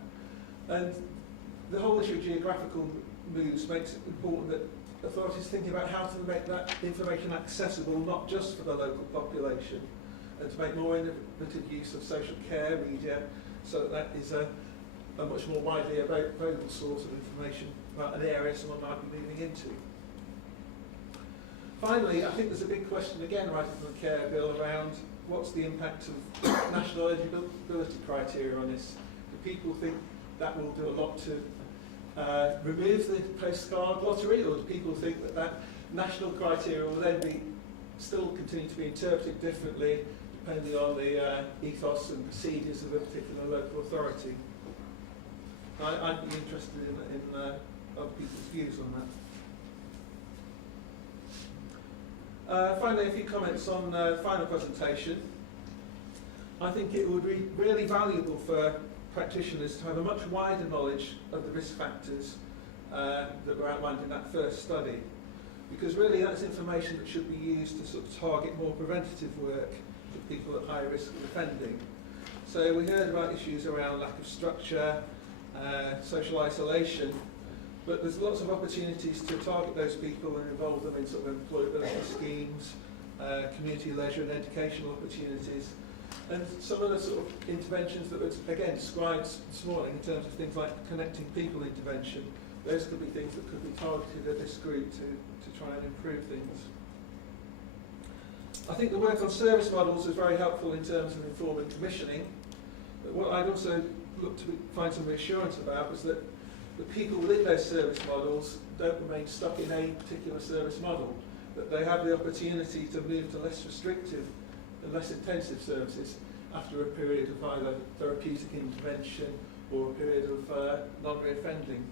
And the whole issue of geographical moves makes it important that authorities think about how to make that information accessible not just for the local population, and to make more innovative use of social care media so that that is a much more widely available source of information about an area someone might be moving into. Finally, I think there's a big question again right from the Care Bill around what's the impact of national eligibility criteria on this. Do people think that will do a lot to remove the postcard lottery, or do people think that that national criteria will then be still continue to be interpreted differently depending on the ethos and procedures of a particular local authority? I'd be interested in other people's views on that. Finally, a few comments on the final presentation. I think it would be really valuable for practitioners to have a much wider knowledge of the risk factors that were outlined in that first study, because really that's information that should be used to sort of target more preventative work for people at high risk of offending. So we heard about issues around lack of structure, social isolation, but there's lots of opportunities to target those people and involve them in sort of employability schemes, community leisure and educational opportunities. And some of the sort of interventions that were, again, described this morning in terms of things like connecting people intervention, those could be things that could be targeted at this group to try and improve things. I think the work on service models is very helpful in terms of informing commissioning. But what I'd also look to find some reassurance about was that the people within those service models don't remain stuck in a particular service model, that they have the opportunity to move to less restrictive and less intensive services after a period of either therapeutic intervention or a period of non-reoffending.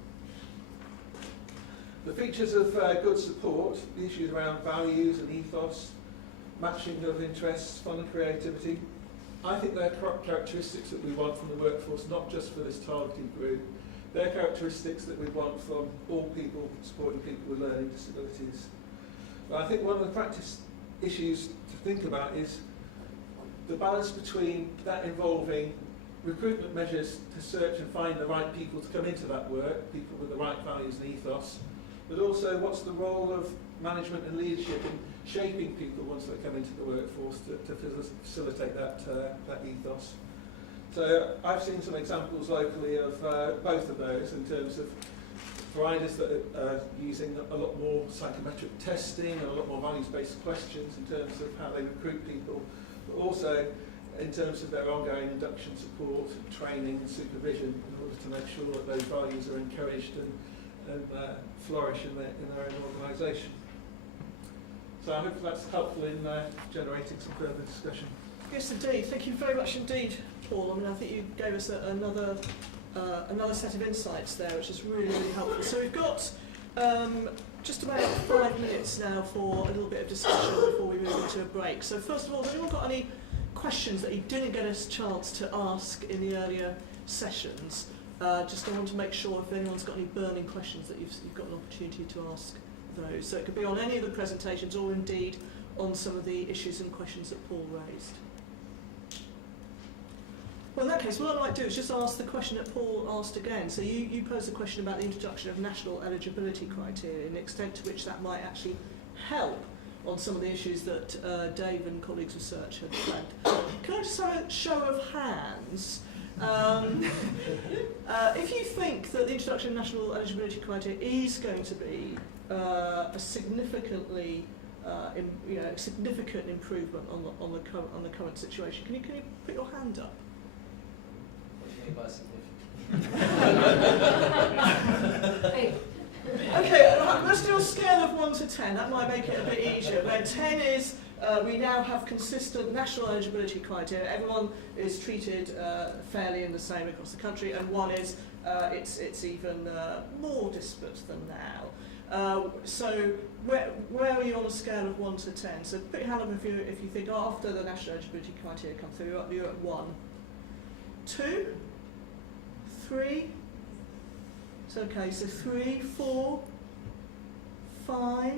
The features of good support, the issues around values and ethos, matching of interests, fun and creativity, I think they're characteristics that we want from the workforce, not just for this targeted group. They're characteristics that we want from all people supporting people with learning disabilities. But I think one of the practice issues to think about is the balance between that involving recruitment measures to search and find the right people to come into that work, people with the right values and ethos, but also what's the role of management and leadership in shaping people once they come into the workforce to facilitate that ethos. So I've seen some examples locally of both of those in terms of providers that are using a lot more psychometric testing and a lot more values-based questions in terms of how they recruit people, but also in terms of their ongoing induction support, training and supervision in order to make sure that those values are encouraged and flourish in their own organisation. So I hope that's helpful in generating some further discussion. Yes, indeed. Thank you very much indeed, Paul. I mean, I think you gave us another set of insights there, which is really, really helpful. So we've got just about 5 minutes now for a little bit of discussion before we move into a break. So first of all, has anyone got any questions that you didn't get a chance to ask in the earlier sessions? Just I want to make sure if anyone's got any burning questions that you've got an opportunity to ask those. So it could be on any of the presentations or indeed on some of the issues and questions that Paul raised. Well, in that case, what I might do is just ask the question that Paul asked again. So you posed a question about the introduction of national eligibility criteria and the extent to which that might actually help on some of the issues that Dave and colleagues' research had flagged. Can I just have a show of hands? If you think that the introduction of national eligibility criteria is going to be a significantly significant improvement on the current situation, can you put your hand up? What do you mean by significant? Okay, let's do a scale of 1 to 10. That might make it a bit easier. Where 10 is we now have consistent national eligibility criteria. Everyone is treated fairly and the same across the country. And 1 is it's even more disparate than now. So where are you on a scale of 1 to 10? So put your hand up if you think after the national eligibility criteria come through, you're at 1. 2? 3? So okay, so 3, 4, 5.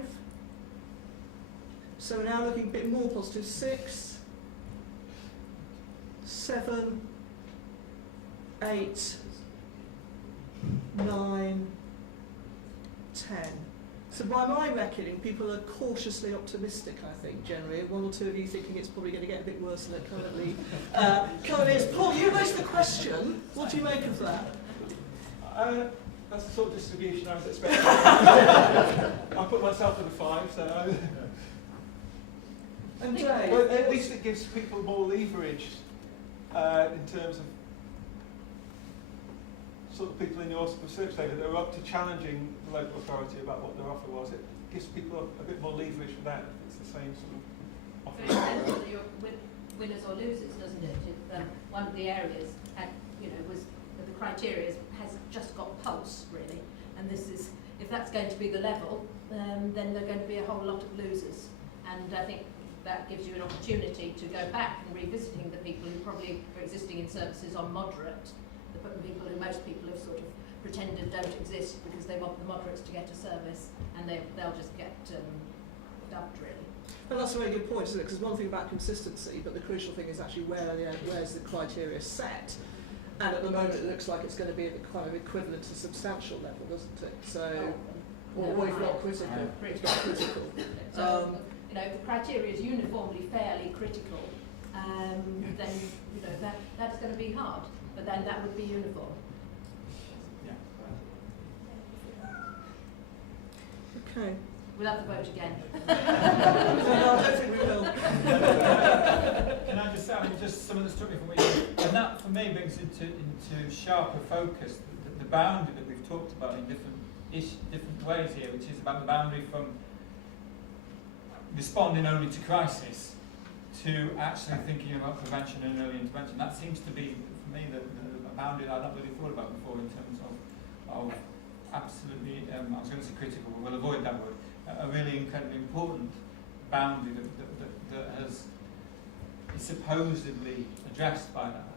So we're now looking a bit more positive. 6, 7, 8, 9, 10. So by my reckoning, people are cautiously optimistic, I think, generally. 1 or 2 of you thinking it's probably going to get a bit worse than it currently is. Paul, you raised the question. What do you make of that? That's the sort of distribution I was expecting. I put myself at a 5, so... And Dave? Well, at least it gives people more leverage in terms of sort of people in your research data that are up to challenging the local authority about what their offer was. It gives people a bit more leverage for that. It's the same sort of offer. It depends whether you're winners or losers, doesn't it? One of the areas was the criteria has just got pulse really, and this is, if that's going to be the level, then there are going to be a whole lot of losers, and I think that gives you an opportunity to go back and revisiting the people who probably are existing in services on moderate, the people who most people have sort of pretended don't exist because they want the moderates to get a service, and they'll just get dubbed really. And that's a very good point, isn't it? Because one thing about consistency, but the crucial thing is actually where's the criteria set. And at the moment, it looks like it's going to be at the kind of equivalent to substantial level, doesn't it? So, or if not critical. If not critical. So, if the criteria is uniformly fairly critical, then that's going to be hard. But then that would be uniform. Okay. We'll have the vote again. No, I don't think we will. Can I just say, just some of the struck me from what you said, and that for me brings into sharper focus the boundary that we've talked about in different ways here, which is about the boundary from responding only to crisis to actually thinking about prevention and early intervention. That seems to be, for me, the boundary that I've not really thought about before in terms of absolutely, I was going to say critical, but we'll avoid that word, a really incredibly important boundary that is supposedly addressed by that,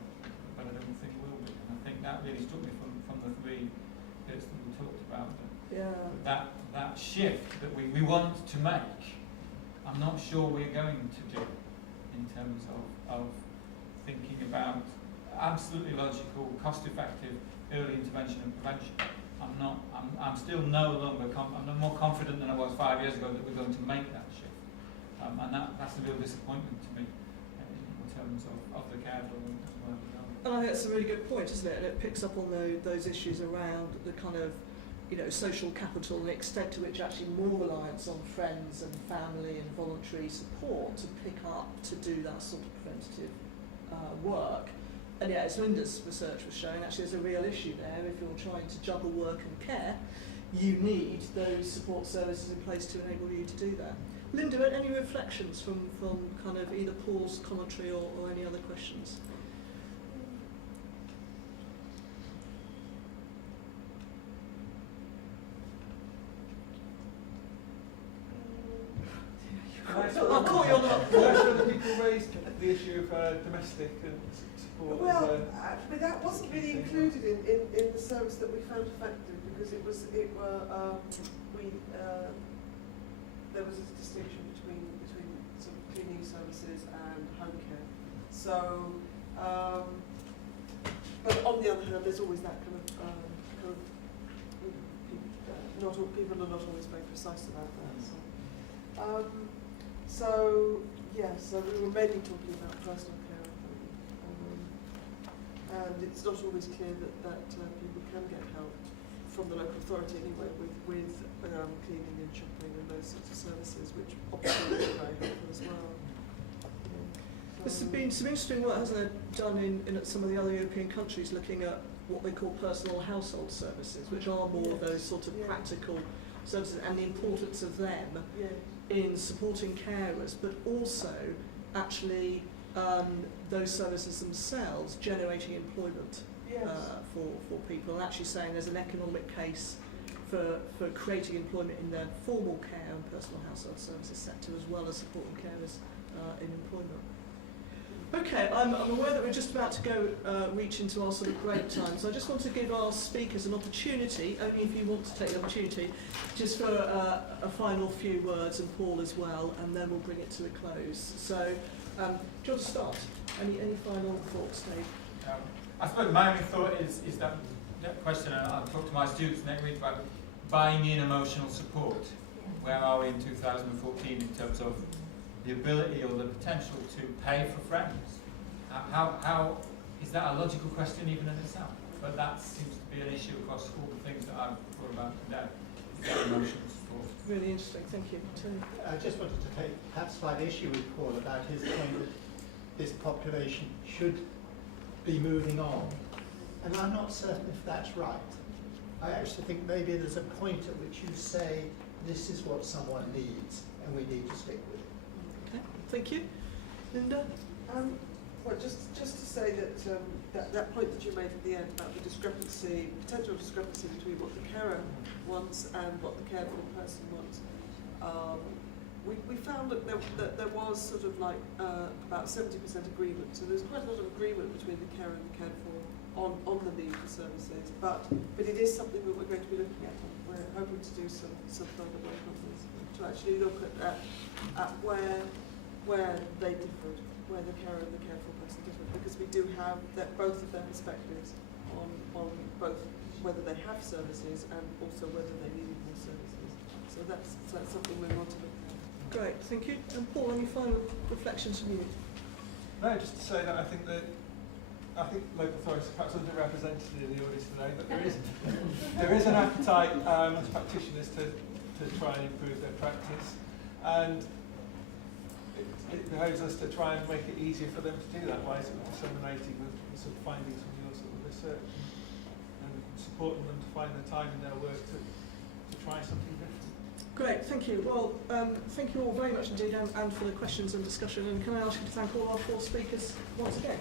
but I don't think will be. And I think that really struck me from the 3 bits that we talked about. That shift that we want to make, I'm not sure we're going to do in terms of thinking about absolutely logical, cost-effective early intervention and prevention. I'm still no longer, I'm more confident than I was 5 years ago that we're going to make that shift. And that's a real disappointment to me in terms of the care delivery as well. And I think that's a really good point, isn't it? And it picks up on those issues around the kind of, social capital and the extent to which actually more reliance on friends and family and voluntary support to pick up to do that sort of preventative work. And yeah, as Linda's research was showing, actually there's a real issue there. If you're trying to juggle work and care, you need those support services in place to enable you to do that. Linda, any reflections from kind of either Paul's commentary or any other questions? I'll call you on that. Other people raised the issue of domestic and support. Well, actually, that wasn't really included in the service that we found effective because there was a distinction between sort of cleaning services and home care. So, but on the other hand, there's always that kind of people are not always very precise about that. So we were mainly talking about personal care, and it's not always clear that people can get help from the local authority anyway with cleaning and shopping and those sorts of services, which obviously is very helpful as well. There's been some interesting work, hasn't there, done in some of the other European countries looking at what they call personal household services, which are more of those sort of practical services and the importance of them in supporting carers, but also actually those services themselves generating employment Yes. For people, and actually saying there's an economic case for creating employment in the formal care and personal household services sector, as well as supporting carers in employment. Okay, I'm aware that we're just about to go reach into our sort of break time, so I just want to give our speakers an opportunity, only if you want to take the opportunity, just for a final few words, and Paul as well, and then we'll bring it to a close. So, do you want to start? Any final thoughts, Dave? I suppose my only thought is that question, and I'll talk to my students next week about buying in emotional support. Where are we in 2014 in terms of the ability or the potential to pay for friends? How is that a logical question even in itself? But that seems to be an issue across all the things that I've thought about today. Is that emotional support? Really interesting, thank you. Tony? I just wanted to take perhaps slight issue with Paul about his point that this population should be moving on. And I'm not certain if that's right. I actually think maybe there's a point at which you say this is what someone needs and we need to stick with it. Okay, thank you. Linda? Well, just to say that, that point that you made at the end about the potential discrepancy between what the carer wants and what the cared for person wants, we found that there was sort of like about 70% agreement. So there's quite a lot of agreement between the carer and the cared for on the need for services, but it is something that we're going to be looking at. We're hoping to do some further work on this, to actually look at where they differed, where the carer and the cared for person differed, because we do have both of their perspectives on both whether they have services and also whether they need more services. So that's something we want to look at. Great, thank you. And Paul, any final reflections from you? No, just to say that I think local authorities are perhaps underrepresented in the audience today, but there is an appetite amongst practitioners to try and improve their practice, and it behoves us to try and make it easier for them to do that by sort of disseminating some findings from your sort of research and supporting them to find the time in their work to try something different. Great, thank you. Well, thank you all very much indeed, and for the questions and discussion. And can I ask you to thank all our 4 speakers once again?